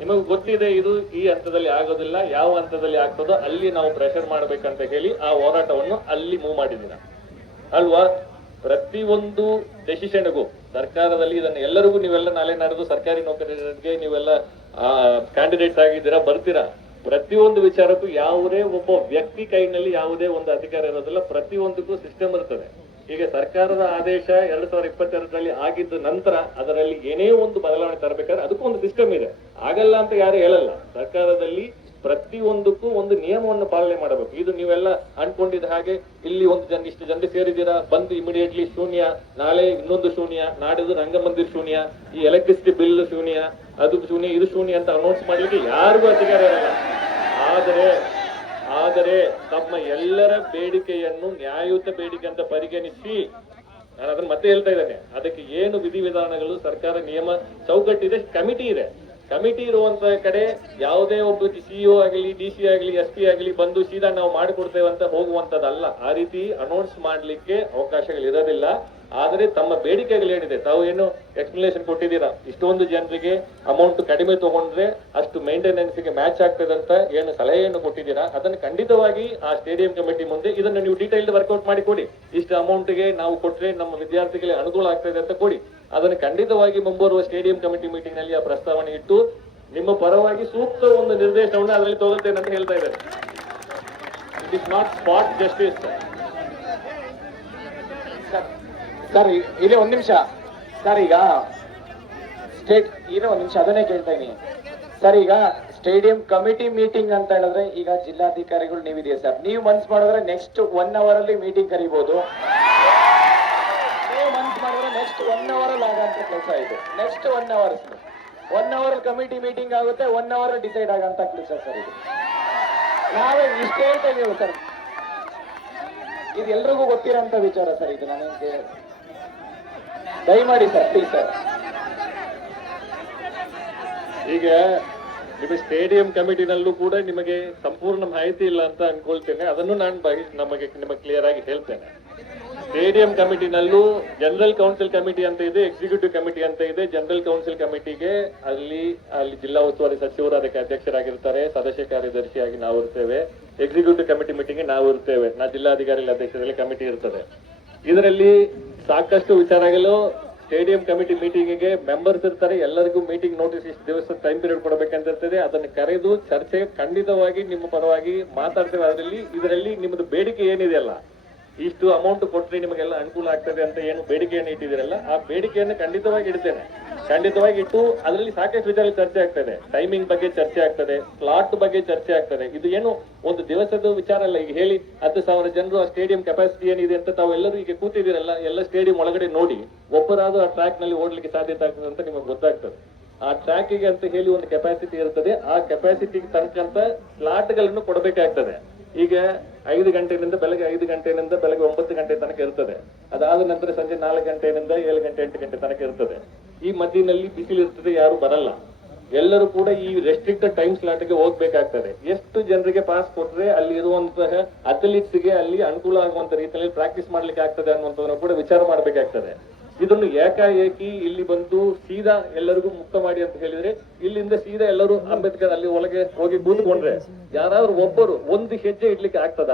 Speaker 1: ನಿಮಗೆ ಗೊತ್ತಿದೆ, ಇದು ಈ ಹಂತದಲ್ಲಿ ಆಗೋದಿಲ್ಲ, ಯಾವ ಹಂತದಲ್ಲಿ ಆಗ್ತದೋ ಅಲ್ಲಿ ನಾವು ಪ್ರೆಷರ್ ಮಾಡ್ಬೇಕಂತ ಹೇಳಿ ಆ ಹೋರಾಟವನ್ನು ಅಲ್ಲಿ ಮೂವ್ ಮಾಡಿದ್ದೀರ. ಅಲ್ವಾ? ಪ್ರತಿಯೊಂದು ಡೆಸಿಷನ್ಗೂ ಸರ್ಕಾರದಲ್ಲಿ ಇದನ್ನು ಎಲ್ಲರಿಗೂ ನೀವೆಲ್ಲ ನಾಳೆ ನಡೆದು ಸರ್ಕಾರಿ ನೌಕರರಿಗೆ ನೀವೆಲ್ಲ ಕ್ಯಾಂಡಿಡೇಟ್ಸ್ ಆಗಿದ್ದೀರಾ, ಬರ್ತೀರಾ? ಪ್ರತಿಯೊಂದು ವಿಚಾರಕ್ಕೂ ಯಾವುದೇ ಒಬ್ಬ ವ್ಯಕ್ತಿ ಕೈನಲ್ಲಿ ಯಾವುದೇ ಒಂದು ಅಧಿಕಾರ ಇರೋದಿಲ್ಲ, ಪ್ರತಿಯೊಂದಕ್ಕೂ ಸಿಸ್ಟಮ್ ಇರ್ತದೆ. ಈಗ ಸರ್ಕಾರದ ಆದೇಶ ಎರಡ್ ಸಾವಿರದ ಇಪ್ಪತ್ತೆರಡರಲ್ಲಿ ಆಗಿದ್ದ ನಂತರ ಅದರಲ್ಲಿ ಏನೇ ಒಂದು ಬದಲಾವಣೆ ತರಬೇಕಾದ್ರೆ ಅದಕ್ಕೂ ಒಂದು ಸಿಸ್ಟಮ್ ಇದೆ. ಆಗಲ್ಲ ಅಂತ ಯಾರು ಹೇಳಲ್ಲ. ಸರ್ಕಾರದಲ್ಲಿ ಪ್ರತಿಯೊಂದಕ್ಕೂ ಒಂದು ನಿಯಮವನ್ನು ಪಾಲನೆ ಮಾಡಬೇಕು. ಇದು ನೀವೆಲ್ಲ ಅನ್ಕೊಂಡಿದ್ದ ಹಾಗೆ ಇಲ್ಲಿ ಒಂದು ಜನ, ಇಷ್ಟು ಜನ ಸೇರಿದ್ದೀರಾ, ಬಂದು ಇಮಿಡಿಯೇಟ್ಲಿ ಶೂನ್ಯ, ನಾಳೆ ಇನ್ನೊಂದು ಶೂನ್ಯ, ನಾಡಿದ್ದು ರಂಗಮಂದಿರ್ ಶೂನ್ಯ, ಈ ಎಲೆಕ್ಟ್ರಿಸಿಟಿ ಬಿಲ್ ಶೂನ್ಯ, ಅದು ಶೂನ್ಯ, ಇದು ಶೂನ್ಯ ಅಂತ ಅನೌನ್ಸ್ ಮಾಡ್ಲಿಕ್ಕೆ ಯಾರಿಗೂ ಅಧಿಕಾರ ಇರಲ್ಲ. ಆದರೆ ಆದರೆ ತಮ್ಮ ಎಲ್ಲರ ಬೇಡಿಕೆಯನ್ನು ನ್ಯಾಯಯುತ ಬೇಡಿಕೆ ಅಂತ ಪರಿಗಣಿಸಿ ನಾನು ಅದನ್ನ ಮತ್ತೆ ಹೇಳ್ತಾ ಇದ್ದೇನೆ. ಅದಕ್ಕೆ ಏನು ವಿಧಿವಿಧಾನಗಳು, ಸರ್ಕಾರ ನಿಯಮ ಚೌಕಟ್ಟಿದೆ, ಕಮಿಟಿ ಇದೆ. ಕಮಿಟಿ ಇರುವಂತ ಕಡೆ ಯಾವುದೇ ಒಬ್ಬ ಸಿಇಒ ಆಗಲಿ, ಡಿ ಸಿ ಆಗಲಿ, ಎಸ್ ಪಿ ಆಗಲಿ ಬಂದು ಸೀದಾ ನಾವು ಮಾಡಿಕೊಡ್ತೇವೆ ಅಂತ ಹೋಗುವಂತದ್ದಲ್ಲ. ಆ ರೀತಿ ಅನೌನ್ಸ್ ಮಾಡಲಿಕ್ಕೆ ಅವಕಾಶಗಳು ಇರೋದಿಲ್ಲ. ಆದರೆ ತಮ್ಮ ಬೇಡಿಕೆಗಳೇನಿದೆ? ತಾವು ಏನು ಎಕ್ಸ್ಪ್ಲನೇಷನ್ ಕೊಟ್ಟಿದ್ದೀರಾ? ಇಷ್ಟೊಂದು ಜನರಿಗೆ ಅಮೌಂಟ್ ಕಡಿಮೆ ತಗೊಂಡ್ರೆ ಅಷ್ಟು ಮೇಂಟೆನೆನ್ಸ್ಗೆ ಮ್ಯಾಚ್ ಆಗ್ತದೆ ಅಂತ ಏನು ಸಲಹೆಯನ್ನು ಕೊಟ್ಟಿದ್ದೀರಾ? ಅದನ್ನು ಖಂಡಿತವಾಗಿ ಆ ಸ್ಟೇಡಿಯಂ ಕಮಿಟಿ ಮುಂದೆ ಇದನ್ನು ನೀವು ಡೀಟೈಲ್ಡ್ ವರ್ಕೌಟ್ ಮಾಡಿ ಕೊಡಿ. ಇಷ್ಟು ಅಮೌಂಟ್ಗೆ ನಾವು ಕೊಟ್ಟರೆ ನಮ್ಮ ವಿದ್ಯಾರ್ಥಿಗಳಿಗೆ ಅನುಕೂಲ ಆಗ್ತದೆ ಅಂತ ಕೊಡಿ. ಅದನ್ನು ಖಂಡಿತವಾಗಿ ಮುಂಬರುವ ಸ್ಟೇಡಿಯಂ ಕಮಿಟಿ ಮೀಟಿಂಗ್ನಲ್ಲಿ ಆ ಪ್ರಸ್ತಾವನೆ ಇಟ್ಟು ನಿಮ್ಮ ಪರವಾಗಿ ಸೂಕ್ತ ಒಂದು ನಿರ್ದೇಶನವನ್ನು ಅದರಲ್ಲಿ ತಗೊಳ್ತೇನೆ ಅಂತ ಹೇಳ್ತಾ ಇದ್ದಾರೆ. It is not spot justice
Speaker 2: sir ಇದೇ ಒಂದ್ ನಿಮಿಷ. ಸರ್ ಈಗ ಸ್ಟೇಟ್ ಇರೋ ಒಂದ್ ನಿಮಿಷ, ಅದನ್ನೇ ಕೇಳ್ತಾ ಇದೀನಿ ಸರ್ ಈಗ ಸ್ಟೇಡಿಯಂ ಕಮಿಟಿ ಮೀಟಿಂಗ್ ಅಂತ ಹೇಳಿದ್ರೆ ಈಗ ಜಿಲ್ಲಾಧಿಕಾರಿಗಳು ನೀವಿದೆಯಾ ಸರ್ ನೀವು ಮನ್ಸ್ ಮಾಡಿದ್ರೆ ನೆಕ್ಸ್ಟ್ ಒನ್ ಅವರ್ ಅಲ್ಲಿ ಮೀಟಿಂಗ್ ಕರಿಬಹುದು ನೀವು ಮನ್ಸ್ ಮಾಡಿದ್ರೆ ನೆಕ್ಸ್ಟ್ ಒನ್ ಅವರ್ ಅಲ್ಲಿ ಆಗಂತ ಕೆಲಸ ಇದು. Next one hours one hour committee meeting ಆಗುತ್ತೆ ಒನ್ ಅವರ್ ಡಿಸೈಡ್ ಆಗಂತ ಕೆಲಸ ಸರ್ ಇದು. ನಾವೇ ಇಷ್ಟೇ ಹೇಳ್ತಾ ಸರ್. ಇದು ಎಲ್ರಿಗೂ ಗೊತ್ತಿರೋಂತ ವಿಚಾರ ಸರ್ ಇದು ನನಗೆ ದಯಮಾಡಿ ಸರ್ ಪ್ಲೀಸ್ ಸರ್.
Speaker 1: ಈಗ ನಿಮ್ಮ ಸ್ಟೇಡಿಯಂ ಕಮಿಟಿನಲ್ಲೂ ಕೂಡ ನಿಮಗೆ ಸಂಪೂರ್ಣ ಮಾಹಿತಿ ಇಲ್ಲ ಅಂತ ಅನ್ಕೊಳ್ತೇನೆ. ಅದನ್ನು ನಾನು ನಮಗೆ ನಿಮಗೆ ಕ್ಲಿಯರ್ ಆಗಿ ಹೇಳ್ತೇನೆ. ಸ್ಟೇಡಿಯಂ ಕಮಿಟಿನಲ್ಲೂ ಜನರಲ್ ಕೌನ್ಸಿಲ್ ಕಮಿಟಿ ಅಂತ ಇದೆ ಎಕ್ಸಿಕ್ಯೂಟಿವ್ ಕಮಿಟಿ ಅಂತ ಇದೆ. ಜನರಲ್ ಕೌನ್ಸಿಲ್ ಕಮಿಟಿಗೆ ಅಲ್ಲಿ ಅಲ್ಲಿ ಜಿಲ್ಲಾ ಉಸ್ತುವಾರಿ ಸಚಿವರು, ಅದಕ್ಕೆ ಅಧ್ಯಕ್ಷರಾಗಿರ್ತಾರೆ. ಸದಸ್ಯ ಕಾರ್ಯದರ್ಶಿಯಾಗಿ ನಾವು ಇರ್ತೇವೆ. ಎಕ್ಸಿಕ್ಯೂಟಿವ್ ಕಮಿಟಿ ಮೀಟಿಂಗ್ ನಾವು ಇರ್ತೇವೆ. ನಾ ಜಿಲ್ಲಾಧಿಕಾರಿಗಳ ಅಧ್ಯಕ್ಷದಲ್ಲಿ ಕಮಿಟಿ ಇರ್ತದೆ. ಇದರಲ್ಲಿ ಸಾಕಷ್ಟು ವಿಚಾರಗಳು ಸ್ಟೇಡಿಯಂ ಕಮಿಟಿ ಮೀಟಿಂಗಿಗೆ ಮೆಂಬರ್ಸ್ ಇರ್ತಾರೆ. ಎಲ್ಲರಿಗೂ ಮೀಟಿಂಗ್ ನೋಟಿಸ್ ಇಷ್ಟು ದಿವಸ ಟೈಮ್ ಪೀರಿಯಡ್ ಕೊಡಬೇಕಂತ ಇರ್ತದೆ. ಅದನ್ನು ಕರೆದು ಚರ್ಚೆ ಖಂಡಿತವಾಗಿ ನಿಮ್ಮ ಪರವಾಗಿ ಮಾತಾಡ್ತೇವೆ. ಅದರಲ್ಲಿ, ಇದರಲ್ಲಿ ನಿಮ್ಮದು ಬೇಡಿಕೆ ಏನಿದೆಯಲ್ಲ ಇಷ್ಟು ಅಮೌಂಟ್ ಕೊಟ್ಟರೆ ನಿಮಗೆಲ್ಲ ಅನುಕೂಲ ಆಗ್ತದೆ ಅಂತ ಏನು ಬೇಡಿಕೆಯನ್ನು ಇಟ್ಟಿದ್ದೀರಲ್ಲ, ಆ ಬೇಡಿಕೆಯನ್ನು ಖಂಡಿತವಾಗಿ ಇಡ್ತೇನೆ. ಖಂಡಿತವಾಗಿ ಇಟ್ಟು ಅದರಲ್ಲಿ ಸಾಕಷ್ಟು ವಿಚಾರ ಚರ್ಚೆ ಆಗ್ತದೆ. ಟೈಮಿಂಗ್ ಬಗ್ಗೆ ಚರ್ಚೆ ಆಗ್ತದೆ ಸ್ಲಾಟ್ ಬಗ್ಗೆ ಚರ್ಚೆ ಆಗ್ತದೆ. ಇದು ಏನು ಒಂದು ದಿವಸದ ವಿಚಾರ ಅಲ್ಲ. ಈಗ ಹೇಳಿ, ಹತ್ತು ಸಾವಿರ ಜನರು ಆ ಸ್ಟೇಡಿಯಂ ಕೆಪಾಸಿಟಿ ಏನಿದೆ ಅಂತ ತಾವೆಲ್ಲರೂ ಈಗ ಕೂತಿದ್ದೀರಲ್ಲ, ಎಲ್ಲ ಸ್ಟೇಡಿಯಂ ಒಳಗಡೆ ನೋಡಿ, ಒಬ್ಬರಾದ್ರೂ ಆ ಟ್ರ್ಯಾಕ್ನಲ್ಲಿ ಓಡ್ಲಿಕ್ಕೆ ಸಾಧ್ಯತೆ ಆಗ್ತದೆ ಅಂತ ನಿಮಗೆ ಗೊತ್ತಾಗ್ತದೆ. ಆ ಟ್ರ್ಯಾಕಿಗೆ ಅಂತ ಹೇಳಿ ಒಂದು ಕೆಪಾಸಿಟಿ ಇರ್ತದೆ. ಆ ಕೆಪಾಸಿಟಿಗೆ ತಕ್ಕಂತ ಸ್ಲಾಟ್ಗಳನ್ನು ಕೊಡಬೇಕಾಗ್ತದೆ. ಈಗ ಐದು ಗಂಟೆಯಿಂದ ಬೆಳಗ್ಗೆ ಐದು ಗಂಟೆಯಿಂದ ಬೆಳಗ್ಗೆ ಒಂಬತ್ತು ಗಂಟೆ ತನಕ ಇರ್ತದೆ. ಅದಾದ ನಂತರ ಸಂಜೆ ನಾಲ್ಕು ಗಂಟೆಯಿಂದ ಏಳು ಗಂಟೆ, ಎಂಟು ಗಂಟೆ ತನಕ ಇರ್ತದೆ. ಈ ಮಧ್ಯದಲ್ಲಿ ಬಿಸಿಲು ಇರ್ತದೆ ಯಾರು ಬರಲ್ಲ. ಎಲ್ಲರೂ ಕೂಡ ಈ ರೆಸ್ಟ್ರಿಕ್ಟೆಡ್ ಟೈಮ್ ಸ್ಲಾಟ್ಗೆ ಹೋಗ್ಬೇಕಾಗ್ತದೆ. ಎಷ್ಟು ಜನರಿಗೆ ಪಾಸ್ ಕೊಟ್ರೆ ಅಲ್ಲಿ ಇರುವಂತಹ ಅಥ್ಲೀಟ್ಸ್ಗೆ ಅಲ್ಲಿ ಅನುಕೂಲ ಆಗುವಂತ ರೀತಿಯಲ್ಲಿ ಪ್ರಾಕ್ಟೀಸ್ ಮಾಡ್ಲಿಕ್ಕೆ ಆಗ್ತದೆ ಅನ್ನುವಂಥದ್ದನ್ನು ಕೂಡ ವಿಚಾರ ಮಾಡ್ಬೇಕಾಗ್ತದೆ. ಇದನ್ನು ಏಕಾಏಕಿ ಇಲ್ಲಿ ಬಂದು ಸೀದಾ ಎಲ್ಲರಿಗೂ ಮುಕ್ತ ಮಾಡಿ ಅಂತ ಹೇಳಿದ್ರೆ, ಇಲ್ಲಿಂದ ಸೀದಾ ಎಲ್ಲರೂ ಅಂಬೇಡ್ಕರ್ ಅಲ್ಲಿ ಒಳಗೆ ಹೋಗಿ ಕೂತ್ಕೊಂಡ್ರೆ ಯಾರಾದ್ರೂ ಒಬ್ಬರು ಒಂದು ಹೆಜ್ಜೆ ಇಡ್ಲಿಕ್ಕೆ ಆಗ್ತದ?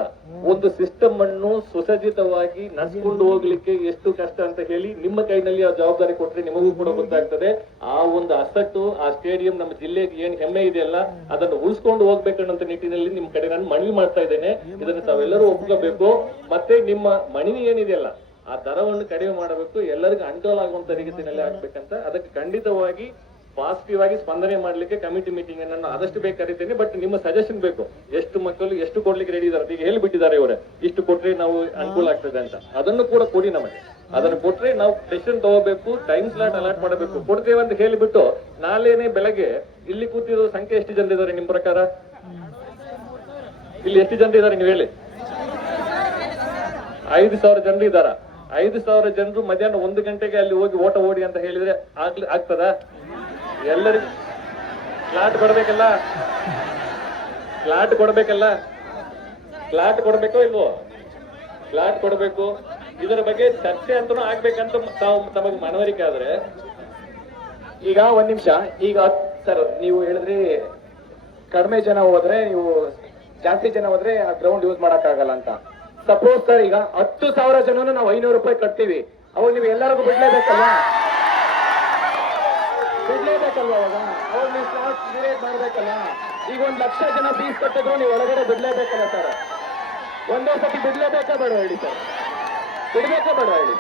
Speaker 1: ಒಂದು ಸಿಸ್ಟಮ್ ಅನ್ನು ಸುಸಜ್ಜಿತವಾಗಿ ನಡ್ಸ್ಕೊಂಡು ಹೋಗ್ಲಿಕ್ಕೆ ಎಷ್ಟು ಕಷ್ಟ ಅಂತ ಹೇಳಿ ನಿಮ್ಮ ಕೈನಲ್ಲಿ ಆ ಜವಾಬ್ದಾರಿ ಕೊಟ್ರೆ ನಿಮಗೂ ಕೂಡ ಗೊತ್ತಾಗ್ತದೆ. ಆ ಒಂದು ಅಸಟ್ಟು ಆ ಸ್ಟೇಡಿಯಂ ನಮ್ಮ ಜಿಲ್ಲೆಗೆ ಏನ್ ಹೆಮ್ಮೆ ಇದೆಯಲ್ಲ, ಅದನ್ನು ಉಳಿಸ್ಕೊಂಡು ಹೋಗ್ಬೇಕನ್ನೋ ನಿಟ್ಟಿನಲ್ಲಿ ನಿಮ್ ಕಡೆ ನಾನು ಮನವಿ ಮಾಡ್ತಾ ಇದ್ದೇನೆ. ಇದನ್ನು ತಾವೆಲ್ಲರೂ ಒಪ್ಕೋಬೇಕು. ಮತ್ತೆ ನಿಮ್ಮ ಮನವಿ ಏನಿದೆಯಲ್ಲ ಆ ದರವನ್ನು ಕಡಿಮೆ ಮಾಡಬೇಕು ಎಲ್ಲರಿಗೂ ಅಂಟೋಲ್ ಆಗುವಂತ ರೀತಿಯಲ್ಲಿ ಆಗ್ಬೇಕಂತ ಅದಕ್ಕೆ ಖಂಡಿತವಾಗಿ ಪಾಸಿಟಿವ್ ಆಗಿ ಸ್ಪಂದನೆ ಮಾಡ್ಲಿಕ್ಕೆ ಕಮಿಟಿ ಮೀಟಿಂಗ್ ಅನ್ನು ಆದಷ್ಟು ಬೇಗ ಕರಿತೇನೆ. ಬಟ್ ನಿಮ್ಮ ಸಜೆಷನ್ ಬೇಕು. ಎಷ್ಟು ಮಕ್ಕಳು ಎಷ್ಟು ಕೊಡ್ಲಿಕ್ಕೆ ರೆಡಿ ಇದ್ದಾರೆ ಈಗ ಹೇಳ್ಬಿಟ್ಟಿದ್ದಾರೆ ಇವರೇ. ಇಷ್ಟು ಕೊಟ್ರೆ ನಾವು ಅನುಕೂಲ ಆಗ್ತದೆ ಅಂತ. ಅದನ್ನು ಕೂಡ ಕೊಡಿ ನಮಗೆ. ಅದನ್ನು ಕೊಟ್ರೆ ನಾವು ಸೆಷನ್ ತಗೋಬೇಕು ಟೈಮ್ ಸ್ಲಾಟ್ ಅಲಾಟ್ ಮಾಡಬೇಕು. ಕೊಡ್ತೇವೆ ಅಂತ ಹೇಳಿಬಿಟ್ಟು ನಾಳೆನೆ ಬೆಳಗ್ಗೆ ಇಲ್ಲಿ ಕೂತಿರೋ ಸಂಖ್ಯೆ ಎಷ್ಟು ಜನ ಇದ್ದಾರೆ ನಿಮ್ ಪ್ರಕಾರ? ಇಲ್ಲಿ ಎಷ್ಟು ಜನ ಇದ್ದಾರೆ ನೀವು ಹೇಳಿ? ಐದು ಸಾವಿರ ಜನರು ಇದ್ದಾರ? ಐದು ಸಾವಿರ ಜನರು ಮಧ್ಯಾಹ್ನ ಒಂದು ಗಂಟೆಗೆ ಅಲ್ಲಿ ಹೋಗಿ ಓಟ ಓಡಿ ಅಂತ ಹೇಳಿದ್ರೆ ಆಗ್ಲಿ ಆಗ್ತದ? ಎಲ್ಲರಿಗೂ ಫ್ಲಾಟ್ ಕೊಡ್ಬೇಕಲ್ಲ? ಫ್ಲಾಟ್ ಕೊಡ್ಬೇಕಲ್ಲ? ಫ್ಲಾಟ್ ಕೊಡ್ಬೇಕೋ ಇಲ್ವೋ? ಫ್ಲಾಟ್ ಕೊಡ್ಬೇಕು. ಇದರ ಬಗ್ಗೆ ಚರ್ಚೆ ಅಂತನೂ ಆಗ್ಬೇಕಂತ ತಾವು ತಮಗೆ ಮನವರಿಕೆ ಆದ್ರೆ.
Speaker 2: ಈಗ ಒಂದ್ ನಿಮಿಷ. ಈಗ ಸರ್, ನೀವು ಹೇಳಿದ್ರಿ ಕಡಿಮೆ ಜನ ಹೋದ್ರೆ ನೀವು ಜಾಸ್ತಿ ಜನ ಹೋದ್ರೆ ಆ ಗ್ರೌಂಡ್ ಯೂಸ್ ಮಾಡಕ್ ಆಗಲ್ಲ ಅಂತ. ಸಪೋಸ್ ಸರ್ ಈಗ ಹತ್ತು ಸಾವಿರ ಜನನು ನಾವು ಐನೂರು ರೂಪಾಯಿ ಕಟ್ತೀವಿ. ಅವಾಗ ನೀವು ಎಲ್ಲರಿಗೂ ಬಿಡ್ಲೇಬೇಕಲ್ವಾ? ಬಿಡ್ಲೇಬೇಕಲ್ವಾ ಅವಾಗ ಈಗ ಒಂದ್ ಲಕ್ಷ ಜನ ಫೀಸ್ ಕಟ್ಟಿದ್ರು, ನೀವು ಒಳಗಡೆ ಬಿಡ್ಲೇಬೇಕಲ್ಲ ಸರ್ ಒಂದೇ ಸತಿ ಬಿಡ್ಲೇಬೇಕಾ ಬೇಡ ಹೇಳಿ ಸರ್ ಬಿಡ್ಬೇಕಾ ಬೇಡ ಹೇಳಿ.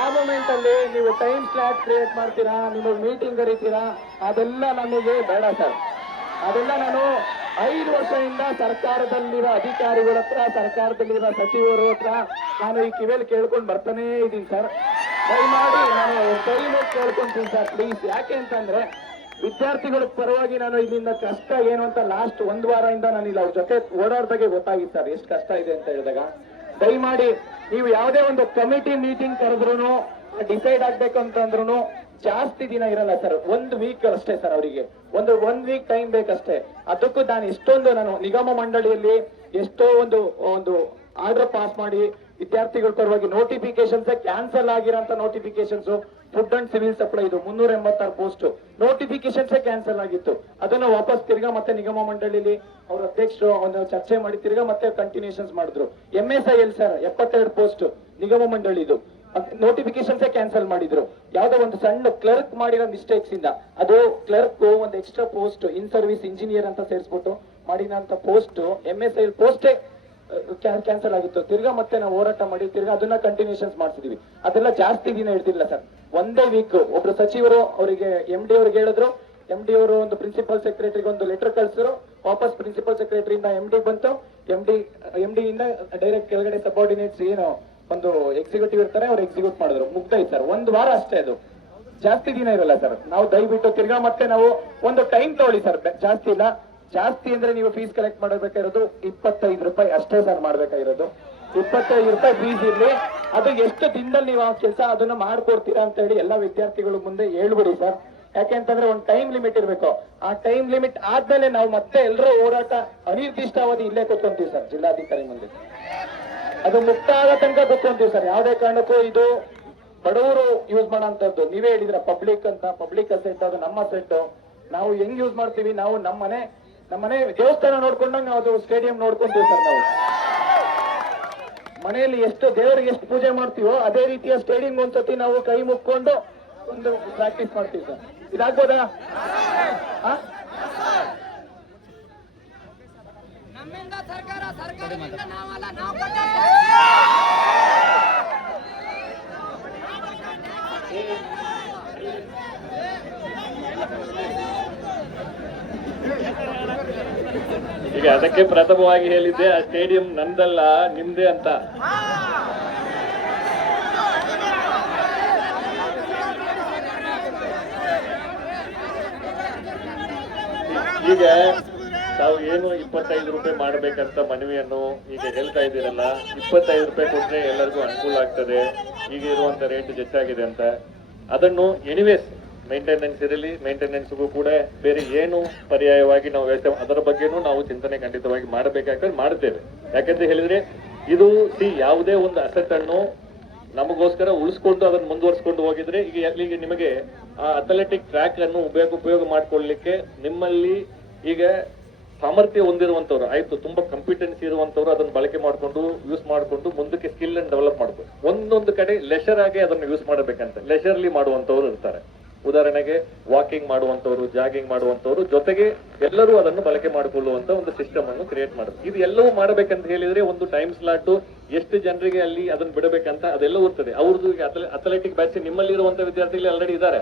Speaker 2: ಆ ಮೂಮೆಂಟ್ ಅಲ್ಲಿ ನೀವು ಟೈಮ್ ಸ್ಲಾಟ್ ಕ್ರಿಯೇಟ್ ಮಾಡ್ತೀರಾ, ನಿಮಗೆ ಮೀಟಿಂಗ್ ಕರಿತೀರಾ, ಅದೆಲ್ಲ ನಮಗೆ ಬೇಡ ಸರ್ ಅದೆಲ್ಲ ನಾನು ಐದು ವರ್ಷದಿಂದ ಸರ್ಕಾರದಲ್ಲಿರೋ ಅಧಿಕಾರಿಗಳ ಹತ್ರ ಸರ್ಕಾರದಲ್ಲಿರೋ ಸಚಿವರ ಹತ್ರ ನಾನು ಈ ಕಿವಿಯಲ್ಲಿ ಕೇಳ್ಕೊಂಡು ಬರ್ತಾನೇ ಇದ್ದೀನಿ ಸರ್. ದಯಮಾಡಿ ನಾನು ಕೈ ಕೇಳ್ಕೊಂತೀನಿ ಸರ್ ಪ್ಲೀಸ್ ಯಾಕೆ ಅಂತಂದ್ರೆ ವಿದ್ಯಾರ್ಥಿಗಳ ಪರವಾಗಿ ನಾನು ಇಲ್ಲಿಂದ ಕಷ್ಟ ಏನು ಅಂತ ಲಾಸ್ಟ್ ಒಂದ್ ವಾರದಿಂದ ನಾನು ಇಲ್ಲಿ ಅವ್ರ ಜೊತೆ ಓಡಾಡ್ದಾಗೆ ಗೊತ್ತಾಗಿತ್ತು ಸರ್, ಎಷ್ಟು ಕಷ್ಟ ಇದೆ ಅಂತ ಹೇಳಿದಾಗ. ದಯಮಾಡಿ ನೀವು ಯಾವುದೇ ಒಂದು ಕಮಿಟಿ ಮೀಟಿಂಗ್ ಕರೆದ್ರು ಡಿಸೈಡ್ ಆಗ್ಬೇಕು ಅಂತಂದ್ರು ಜಾಸ್ತಿ ದಿನ ಇರಲ್ಲ ಸರ್ ಒಂದು ವೀಕ್ ಅಷ್ಟೇ ಸರ್ ಅವರಿಗೆ. ಒಂದು ಒಂದ್ ವೀಕ್ ಟೈಮ್ ಬೇಕಷ್ಟೇ. ಅದಕ್ಕೂ ನಾನು ಎಷ್ಟೊಂದು ನಾನು ನಿಗಮ ಮಂಡಳಿಯಲ್ಲಿ ಎಷ್ಟೋ ಒಂದು ಒಂದು ಆರ್ಡರ್ ಪಾಸ್ ಮಾಡಿ ವಿದ್ಯಾರ್ಥಿಗಳ ಪರವಾಗಿ ನೋಟಿಫಿಕೇಶನ್ಸ್ ಕ್ಯಾನ್ಸಲ್ ಆಗಿರೋಂಥ notifications food and civil supply ಇದು ಮುನ್ನೂರ ಎಂಬತ್ತಾರು ಪೋಸ್ಟ್ ನೋಟಿಫಿಕೇಶನ್ಸ್ ಕ್ಯಾನ್ಸಲ್ ಆಗಿತ್ತು. ಅದನ್ನ ವಾಪಸ್ ತಿರ್ಗಾ ಮತ್ತೆ ನಿಗಮ ಮಂಡಳಿಲಿ ಅವ್ರ ಅಧ್ಯಕ್ಷರು ಒಂದು ಚರ್ಚೆ ಮಾಡಿ ತಿರ್ಗಾ ಮತ್ತೆ ಕಂಟಿನ್ಯೂಷನ್ಸ್ ಮಾಡಿದ್ರು. M S I L sir ಎಪ್ಪತ್ತೆರಡು ಪೋಸ್ಟ್ ನಿಗಮ ಮಂಡಳಿದು. ನೋಟಿಫಿಕೇಶನ್ಸ್ ಕ್ಯಾನ್ಸಲ್ ಮಾಡಿದ್ರು. ಯಾವ್ದೋ ಒಂದು ಸಣ್ಣ ಕ್ಲರ್ಕ್ ಮಾಡಿರೋ ಮಿಸ್ಟೇಕ್ಸ್ ಇಂದ. ಅದು ಕ್ಲರ್ಕ್ ಒಂದು extra post in service engineer ಅಂತ ಸೇರಿಸ್ಬಿಟ್ಟು ಮಾಡಿದಂತ ಪೋಸ್ಟ್ ಎಂ ಎಸ್ ಐ ಪೋಸ್ಟೇ ಕ್ಯಾನ್ಸಲ್ ಆಗಿತ್ತು. ತಿರ್ಗಾ ಮತ್ತೆ ನಾವು ಹೋರಾಟ ಮಾಡಿ, ತಿರ್ಗಾ ಅದನ್ನ ಕಂಟಿನ್ಯೂಷನ್ಸ್ ಮಾಡ್ತಿದೀವಿ ಅದೆಲ್ಲ ಜಾಸ್ತಿ ದಿನ ಇಡ್ತಿಲ್ಲ ಸರ್. ಒಂದೇ ವೀಕ್ ಒಬ್ರು ಸಚಿವರು ಅವರಿಗೆ ಎಂ ಡಿ ಅವ್ರಿಗೆ ಹೇಳಿದ್ರು. ಎಂ ಡಿ ಅವರು ಒಂದು ಪ್ರಿನ್ಸಿಪಲ್ ಸೆಕ್ರೆಟರಿಗೆ ಒಂದು ಲೆಟರ್ ಕಳಿಸಿದ್ರು. ವಾಪಸ್ ಪ್ರಿನ್ಸಿಪಲ್ ಸೆಕ್ರೆಟರಿಯಿಂದ ಎಂ ಡಿ ಬಂತು. ಎಂ ಡಿ ಎಂ ಡಿ ಇಂದ ಡೈರೆಕ್ಟ್ ಕೆಳಗಡೆ ಸಬಾರ್ಡಿನೇಟ್ಸ್ ಏನು ಒಂದು ಎಕ್ಸಿಕ್ಯೂಟಿವ್ ಇರ್ತಾರೆ, ಅವ್ರು ಎಕ್ಸಿಕ್ಯೂಟ್ ಮಾಡಿದ್ರು. ಮುಗ್ದಾಯ್ತು ಸರ್ ಒಂದು ವಾರ ಅಷ್ಟೇ ಅದು. ಜಾಸ್ತಿ ದಿನ ಇರಲ್ಲ ಸರ್ ನಾವು ದಯವಿಟ್ಟು ತಿರ್ಗಾ ಮತ್ತೆ ನಾವು ಒಂದು ಟೈಮ್ ತಗೊಳ್ಳಿ ಸರ್ ಜಾಸ್ತಿ ಇಲ್ಲ. ಜಾಸ್ತಿ ಅಂದ್ರೆ ನೀವು ಫೀಸ್ ಕಲೆಕ್ಟ್ ಮಾಡಬೇಕಾಗಿರೋದು ಇಪ್ಪತ್ತೈದು ರೂಪಾಯಿ ಅಷ್ಟೇ ಸರ್ ಮಾಡ್ಬೇಕಾಗಿರೋದು. ಇಪ್ಪತ್ತೈದು ರೂಪಾಯಿ ಫೀಸ್ ಇರ್ಲಿ. ಅದು ಎಷ್ಟು ದಿನದಲ್ಲಿ ನೀವು ಆ ಕೆಲಸ ಅದನ್ನ ಮಾಡ್ಕೊಡ್ತೀರಾ ಅಂತ ಹೇಳಿ ಎಲ್ಲಾ ವಿದ್ಯಾರ್ಥಿಗಳು ಮುಂದೆ ಹೇಳ್ಬಿಡಿ ಸರ್ ಯಾಕೆಂತಂದ್ರೆ ಒಂದು ಟೈಮ್ ಲಿಮಿಟ್ ಇರಬೇಕು. ಆ ಟೈಮ್ ಲಿಮಿಟ್ ಆದ್ಮೇಲೆ ನಾವು ಮತ್ತೆ ಎಲ್ಲರೂ ಓಡಾಟ ಅನಿರ್ದಿಷ್ಟಾವಧಿ ಇಲ್ಲೇ ಕೂತ್ಕೊಂತೀವಿ ಸರ್ ಜಿಲ್ಲಾಧಿಕಾರಿ ಮುಂದೆ. ಅದು ಮುಕ್ತ ಆದ ತನಕ ಕೂತ್ಕೊಂತೀವಿ ಸರ್. ಯಾವುದೇ ಕಾರಣಕ್ಕೂ ಇದು ಬಡವರು ಯೂಸ್ ಮಾಡೋಂಥದ್ದು ನೀವೇ ಹೇಳಿದ್ರ ಪಬ್ಲಿಕ್ ಅಂತ ಪಬ್ಲಿಕ್ ಅಸೆಟ್ ಅದು ನಮ್ಮ ಅಸೆಟ್ ನಾವು ಹೆಂಗ್ ಯೂಸ್ ಮಾಡ್ತೀವಿ? ನಾವು ನಮ್ಮನೆ ನಮ್ಮನೆ ನಮ್ಮ ಮನೆ ದೇವಸ್ಥಾನ ನೋಡ್ಕೊಂಡಂಗೆ ನಾವು ಅದು ಸ್ಟೇಡಿಯಂ ನೋಡ್ಕೊಂತೀವಿ ಸರ್ ನಾವು. ಮನೆಯಲ್ಲಿ ಎಷ್ಟು ದೇವರಿಗೆ ಎಷ್ಟು ಪೂಜೆ ಮಾಡ್ತೀವೋ ಅದೇ ರೀತಿಯ ಸ್ಟೇಡಿಯಂ ಒಂದ್ಸತಿ ನಾವು ಕೈ ಮುಕ್ಕೊಂಡು ಒಂದು ಪ್ರಾಕ್ಟೀಸ್ ಮಾಡ್ತೀವಿ ಸರ್. ಇದಾಗ್ಬೋದಾ?
Speaker 3: ನಮ್ಮಿಂದ ಸರ್ಕಾರ ಸರ್ಕಾರದಿಂದ ನಾವಲ್ಲ, ನಾವು ಕೊಟ್ಟ.
Speaker 1: ಈಗ ಅದಕ್ಕೆ ಪ್ರಥಮವಾಗಿ ಹೇಳಿದ್ದೆ, ಆ ಸ್ಟೇಡಿಯಂ ನಂದಲ್ಲ, ನಿಮ್ದೇ ಅಂತ. ಈಗ ತಾವು ಏನು ಇಪ್ಪತ್ತೈದು ರೂಪಾಯಿ ಮಾಡಬೇಕಂತ ಮನವಿಯನ್ನು ಈಗ ಹೇಳ್ತಾ ಇದ್ದೀರಲ್ಲ, ಇಪ್ಪತ್ತೈದು ರೂಪಾಯಿ ಕೊಟ್ಟರೆ ಎಲ್ಲರಿಗೂ ಅನುಕೂಲ ಆಗ್ತದೆ. ಈಗ ಇರುವಂತ ರೇಟ್ ಹೆಚ್ಚಾಗಿದೆ ಅಂತ. ಅದನ್ನು ಎನಿವೇಸ್ ಮೇಂಟೆನೆನ್ಸ್ ಇರಲಿ ಮೇಂಟೆನೆನ್ಸ್ಗೂ ಕೂಡ ಬೇರೆ ಏನು ಪರ್ಯಾಯವಾಗಿ ನಾವು ವ್ಯವಸ್ಥೆ ಅದರ ಬಗ್ಗೆನೂ ನಾವು ಚಿಂತನೆ ಖಂಡಿತವಾಗಿ ಮಾಡಬೇಕಾಗ್ತದೆ, ಮಾಡ್ತೇವೆ. ಯಾಕಂತ ಹೇಳಿದ್ರೆ, ಇದು ಸಿ ಯಾವುದೇ ಒಂದು ಅಸೆಟ್ ಅನ್ನು ನಮಗೋಸ್ಕರ ಉಳಿಸ್ಕೊಂಡು ಅದನ್ನು ಮುಂದುವರಿಸ್ಕೊಂಡು ಹೋಗಿದ್ರೆ, ಈಗ ಅಲ್ಲಿಗೆ ನಿಮಗೆ ಆ ಅಥ್ಲೆಟಿಕ್ ಟ್ರ್ಯಾಕ್ ಅನ್ನು ಉಪಯೋಗ ಉಪಯೋಗ ಮಾಡಿಕೊಳ್ಳಲಿಕ್ಕೆ ನಿಮ್ಮಲ್ಲಿ ಈಗ ಸಾಮರ್ಥ್ಯ ಹೊಂದಿರುವಂತವ್ರು, ಆಯ್ತು, ತುಂಬಾ ಕಂಪಿಟೆನ್ಸಿ ಇರುವಂತವ್ರು ಅದನ್ನ ಬಳಕೆ ಮಾಡಿಕೊಂಡು ಯೂಸ್ ಮಾಡಿಕೊಂಡು ಮುಂದಕ್ಕೆ ಸ್ಕಿಲ್ ಅನ್ನು ಡೆವಲಪ್ ಮಾಡ್ಬೋದು. ಒಂದೊಂದು ಕಡೆ ಲೆಷರ್ ಆಗಿ ಅದನ್ನ ಯೂಸ್ ಮಾಡಬೇಕಂತ. ಲೆಷರ್ಲಿ ಮಾಡುವಂತವ್ರು ಇರ್ತಾರೆ. ಉದಾಹರಣೆಗೆ ವಾಕಿಂಗ್ ಮಾಡುವಂತವ್ರು ಜಾಗಿಂಗ್ ಮಾಡುವಂತವ್ರು, ಜೊತೆಗೆ ಎಲ್ಲರೂ ಅದನ್ನು ಬಳಕೆ ಮಾಡಿಕೊಳ್ಳುವಂತ ಒಂದು ಸಿಸ್ಟಮ್ ಅನ್ನು ಕ್ರಿಯೇಟ್ ಮಾಡುದು ಇದು ಎಲ್ಲವೂ ಮಾಡಬೇಕಂತ ಹೇಳಿದ್ರೆ ಒಂದು ಟೈಮ್ ಸ್ಲಾಟ್ ಎಷ್ಟು ಜನರಿಗೆ ಅಲ್ಲಿ ಅದನ್ನ ಬಿಡಬೇಕಂತ ಅದೆಲ್ಲ ಇರ್ತದೆ. ಅವ್ರದ್ದು ಅಥ್ಲೆಟಿಕ್ ಬ್ಯಾಚ್ ನಿಮ್ಮಲ್ಲಿ ಇರುವಂತ ವಿದ್ಯಾರ್ಥಿಗಳು ಆಲ್ರೆಡಿ ಇದ್ದಾರೆ.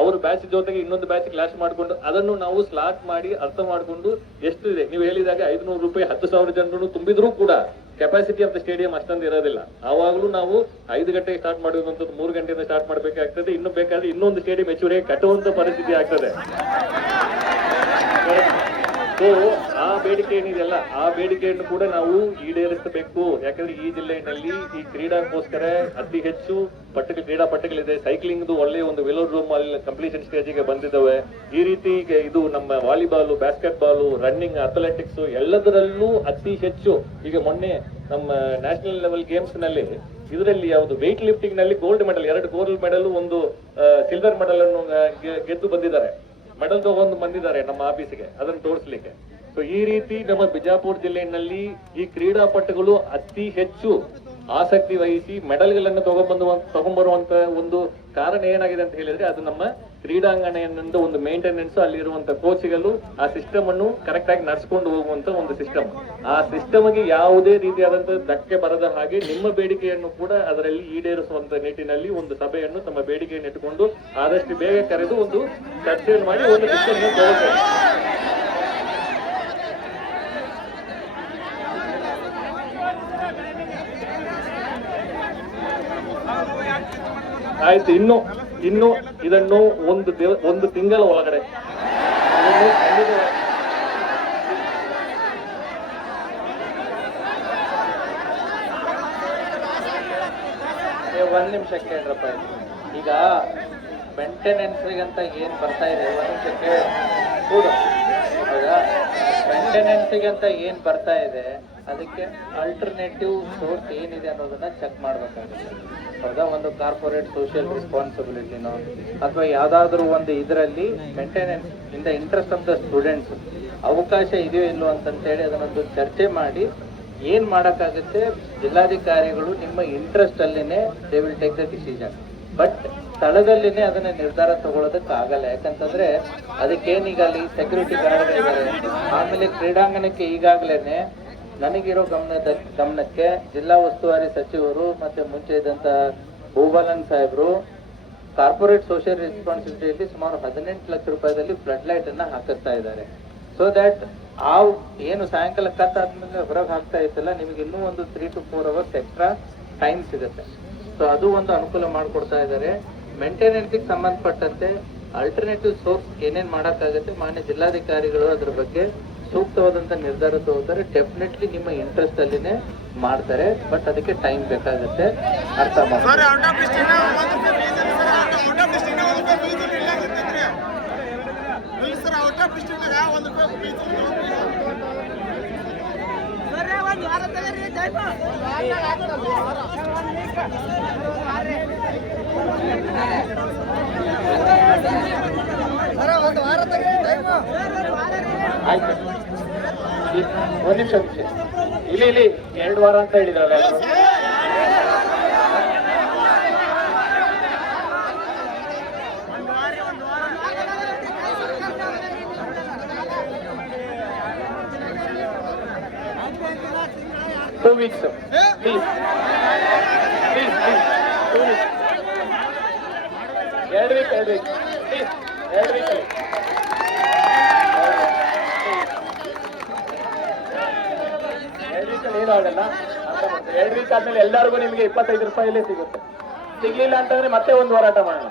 Speaker 1: ಅವ್ರ ಬ್ಯಾಚ್ ಜೊತೆಗೆ ಇನ್ನೊಂದು ಬ್ಯಾಚ್ ಕ್ಲಾಸ್ ಮಾಡಿಕೊಂಡು ಅದನ್ನು ನಾವು ಸ್ಲಾಟ್ ಮಾಡಿ ಅರ್ಥ ಮಾಡಿಕೊಂಡು ಎಷ್ಟು ಇದೆ ನೀವು ಹೇಳಿದಾಗ ಐದುನೂರು ರೂಪಾಯಿ, ಹತ್ತು ಸಾವಿರ ಜನರು ತುಂಬಿದ್ರೂ ಕೂಡ ಕೆಪಾಸಿಟಿ ಆಫ್ ದ ಸ್ಟೇಡಿಯಂ ಅಷ್ಟೊಂದು ಇರೋದಿಲ್ಲ. ಆವಾಗಲೂ ನಾವು ಐದು ಗಂಟೆಗೆ ಸ್ಟಾರ್ಟ್ ಮಾಡುವಂಥದ್ದು, ಮೂರು ಗಂಟೆಯಿಂದ ಸ್ಟಾರ್ಟ್ ಮಾಡಬೇಕಾಗ್ತದೆ. ಇನ್ನು ಬೇಕಾದ್ರೆ ಇನ್ನೊಂದು ಸ್ಟೇಡಿಯಂ ಹೆಚ್ಚುವರಿ ಕಟ್ಟುವಂತ ಪರಿಸ್ಥಿತಿ ಆಗ್ತದೆ. ಸೊ ಆ ಬೇಡಿಕೆ ಏನಿದೆಯಲ್ಲ, ಆ ಬೇಡಿಕೆಯನ್ನು ಕೂಡ ನಾವು ಈಡೇರಿಸಬೇಕು. ಯಾಕಂದ್ರೆ ಈ ಜಿಲ್ಲೆಯಲ್ಲಿ ಈ ಕ್ರೀಡಾಕ್ಕೋಸ್ಕರ ಅತಿ ಹೆಚ್ಚು ಪಟ್ಟ ಕ್ರೀಡಾ ಪಟ್ಟಗಳಿದೆ. ಸೈಕ್ಲಿಂಗ್ ಒಳ್ಳೆಯ ಒಂದು ವಿಲೋ ರೂಮ್ ಅಲ್ಲಿ ಕಂಪ್ಲೀಷನ್ ಸ್ಟೇಜಿಗೆ ಬಂದಿದ್ದಾವೆ. ಈ ರೀತಿ ಇದು ನಮ್ಮ volleyball basketball running athletics ಎಲ್ಲದರಲ್ಲೂ ಅತಿ ಹೆಚ್ಚು. ಈಗ ಮೊನ್ನೆ ನಮ್ಮ ನ್ಯಾಷನಲ್ ಲೆವೆಲ್ ಗೇಮ್ಸ್ನಲ್ಲಿ ಇದರಲ್ಲಿ ಯಾವುದು ವೆಯ್ಟ್ ಲಿಫ್ಟಿಂಗ್ನಲ್ಲಿ ಗೋಲ್ಡ್ ಮೆಡಲ್ ಎರಡು ಗೋಲ್ಡ್ ಮೆಡಲ್ ಒಂದು ಸಿಲ್ವರ್ ಮೆಡಲ್ ಅನ್ನು ಗೆದ್ದು ಬಂದಿದ್ದಾರೆ. ಮೆಡಲ್ ತಗೊಂಡು ಬಂದಿದ್ದಾರೆ ನಮ್ಮ ಆಫೀಸಿಗೆ, ಅದನ್ನು ತೋರಿಸ್ಲಿಕ್ಕೆ. ಸೊ ಈ ರೀತಿ ನಮ್ಮ ಬಿಜಾಪುರ ಜಿಲ್ಲೆಯಲ್ಲಿ ಈ ಕ್ರೀಡಾಪಟುಗಳು ಅತಿ ಹೆಚ್ಚು ಆಸಕ್ತಿ ವಹಿಸಿ ಮೆಡಲ್ಗಳನ್ನು ತಗೊಂಡ್ಬಂದು ತಗೊಂಡ್ಬರುವಂತ ಒಂದು ಕಾರಣ ಏನಾಗಿದೆ ಅಂತ ಹೇಳಿದ್ರೆ ಅದು ನಮ್ಮ ಕ್ರೀಡಾಂಗಣದ ಒಂದು ಮೇಂಟೆನೆನ್ಸ್ ಅಲ್ಲಿರುವಂತ ಕೋಚ್ಗಳು ಆ ಸಿಸ್ಟಮ್ ಅನ್ನು ಕರೆಕ್ಟ್ ಆಗಿ ನಡ್ಸ್ಕೊಂಡು ಹೋಗುವಂತ ಒಂದು ಸಿಸ್ಟಮ್ ಆ ಸಿಸ್ಟಮ್ಗೆ ಯಾವುದೇ ರೀತಿಯಾದಂತ ಧಕ್ಕೆ ಬರದ ಹಾಗೆ ನಿಮ್ಮ ಬೇಡಿಕೆಯನ್ನು ಕೂಡ ಅದರಲ್ಲಿ ಈಡೇರಿಸುವಂತ ನಿಟ್ಟಿನಲ್ಲಿ ಒಂದು ಸಭೆಯನ್ನು ತಮ್ಮ ಬೇಡಿಕೆಯನ್ನು ಇಟ್ಟುಕೊಂಡು ಆದಷ್ಟು ಬೇಗ ಕರೆದು ಒಂದು ಚರ್ಚೆಯನ್ನು ಮಾಡಿ ಒಂದು ಸಿಸ್ಟಮ್ ಆಯ್ತು, ಇನ್ನು ಇನ್ನು ಇದನ್ನು ಒಂದು ದಿವ, ಒಂದು ತಿಂಗಳ ಒಳಗಡೆ.
Speaker 4: ಒಂದ್ ನಿಮಿಷ ಕೇಳ್ರಪ್ಪ. ಈಗ ಮೇಂಟೆನೆನ್ಸ್ಗಂತ ಏನ್ ಬರ್ತಾ ಇದೆ? ಒಂದ್ ನಿಮಿಷ ಕೇಳ. ಮೇಂಟೆನೆನ್ಸ್ಗಂತ ಏನ್ ಬರ್ತಾ ಇದೆ, ಅದಕ್ಕೆ ಆಲ್ಟರ್ನೇಟಿವ್ ಸೋರ್ಸ್ ಏನಿದೆ ಅನ್ನೋದನ್ನ ಚೆಕ್ ಮಾಡ್ಬೇಕಾಗುತ್ತೆ. ಹೌದಾ? ಒಂದು ಕಾರ್ಪೊರೇಟ್ ಸೋಷಿಯಲ್ ರೆಸ್ಪಾನ್ಸಿಬಿಲಿಟಿನೋ ಅಥವಾ ಯಾವ್ದಾದ್ರು ಒಂದು ಇದರಲ್ಲಿ ಮೇಂಟೆನೆನ್ಸ್ ಇಂದ ಇಂಟ್ರೆಸ್ಟ್ ಆಫ್ ದ ಸ್ಟೂಡೆಂಟ್ಸ್ ಅವಕಾಶ ಇದೆಯೋ ಇಲ್ಲೋ ಅಂತಂತೇಳಿ ಅದನ್ನೊಂದು ಚರ್ಚೆ ಮಾಡಿ ಏನ್ ಮಾಡೋಕ್ಕಾಗುತ್ತೆ, ಜಿಲ್ಲಾಧಿಕಾರಿಗಳು ನಿಮ್ಮ interest ಅಲ್ಲಿನೇ they will take the decision but ಸ್ಥಳದಲ್ಲಿನೇ ಅದನ್ನ ನಿರ್ಧಾರ ತಗೊಳ್ಳೋದಕ್ಕೆ ಆಗಲ್ಲ ಯಾಕಂತಂದ್ರೆ ಅದಕ್ಕೇನೀಗ ಅಲ್ಲಿ ಸೆಕ್ಯೂರಿಟಿ ಗಾರ್ಡ್ ಇದ್ದಾರೆ ಆಮೇಲೆ ಕ್ರೀಡಾಂಗಣಕ್ಕೆ ಈಗಾಗಲೇನೆ ನನಗಿರೋ ಗಮನದ ಗಮನಕ್ಕೆ ಜಿಲ್ಲಾ ಉಸ್ತುವಾರಿ ಸಚಿವರು ಮತ್ತೆ ಮುಂಚೆ ಇದ್ದಂತ ಭೂಬಾಲನ್ ಸಾಹೇಬ್ರು ಕಾರ್ಪೊರೇಟ್ ಸೋಷಿಯಲ್ ರೆಸ್ಪಾನ್ಸಿಬಿಲಿಟಿಯಲ್ಲಿ ಸುಮಾರು ಹದಿನೆಂಟು ಲಕ್ಷ ರೂಪಾಯಿದಲ್ಲಿ ಫ್ಲಡ್ ಲೈಟ್ ಅನ್ನ ಹಾಕಿಸ್ತಾ ಇದ್ದಾರೆ. ಸೊ ದಟ್ ಆ ಏನು ಸಾಯಂಕಾಲ ಕತ್ ಆದ್ಮೇಲೆ ಹೊರಗೆ ಹಾಕ್ತಾ ಇತ್ತಲ್ಲ, ನಿಮಗೆ ಇನ್ನೂ ಒಂದು three to four hours extra time ಸಿಗುತ್ತೆ. ಸೊ ಅದು ಒಂದು ಅನುಕೂಲ ಮಾಡಿಕೊಡ್ತಾ ಇದ್ದಾರೆ. ಮೇಂಟೆನೆನ್ಸ್ಗೆ ಸಂಬಂಧಪಟ್ಟಂತೆ ಆಲ್ಟರ್ನೇಟಿವ್ ಸೋರ್ಸ್ ಏನೇನ್ ಮಾಡೋಕ್ಕಾಗುತ್ತೆ ಮಾನ್ಯ ಜಿಲ್ಲಾಧಿಕಾರಿಗಳು ಅದ್ರ ಬಗ್ಗೆ ಸೂಕ್ತವಾದಂತ ನಿರ್ಧಾರ ತಗೋತಾರೆ. ಡೆಫಿನೆಟ್ಲಿ ನಿಮ್ಮ ಇಂಟ್ರೆಸ್ಟ್ ಅಲ್ಲಿನೇ ಮಾಡ್ತಾರೆ ಬಟ್ ಅದಕ್ಕೆ ಟೈಮ್ ಬೇಕಾಗುತ್ತೆ. ಅರ್ಥ ಮಾಡಿ
Speaker 5: ಸರ್ ಔಟ್ ಆಫ್ ಡಿಸ್ಟ್ರಿಕ್ಟ್ ಒಂದು
Speaker 2: ಆಯ್ತು ಒಂದು ನಿಮಿಷ ಇಲ್ಲಿ ಇಲ್ಲಿ ಎರಡು ವಾರ ಅಂತ ಹೇಳಿದ್ರಲ್ಲ? Two weeks please please please two weeks ಎರಡು ವೀಕ್ ಎಲ್ಲರಿಗೂ ನಿಮಗೆ ಇಪ್ಪತ್ತೈದು ರೂಪಾಯಿಲೇ ಸಿಗುತ್ತೆ ಸಿಗ್ಲಿಲ್ಲ ಅಂತಂದ್ರೆ ಮತ್ತೆ ಒಂದು ಹೋರಾಟ ಮಾಡೋಣ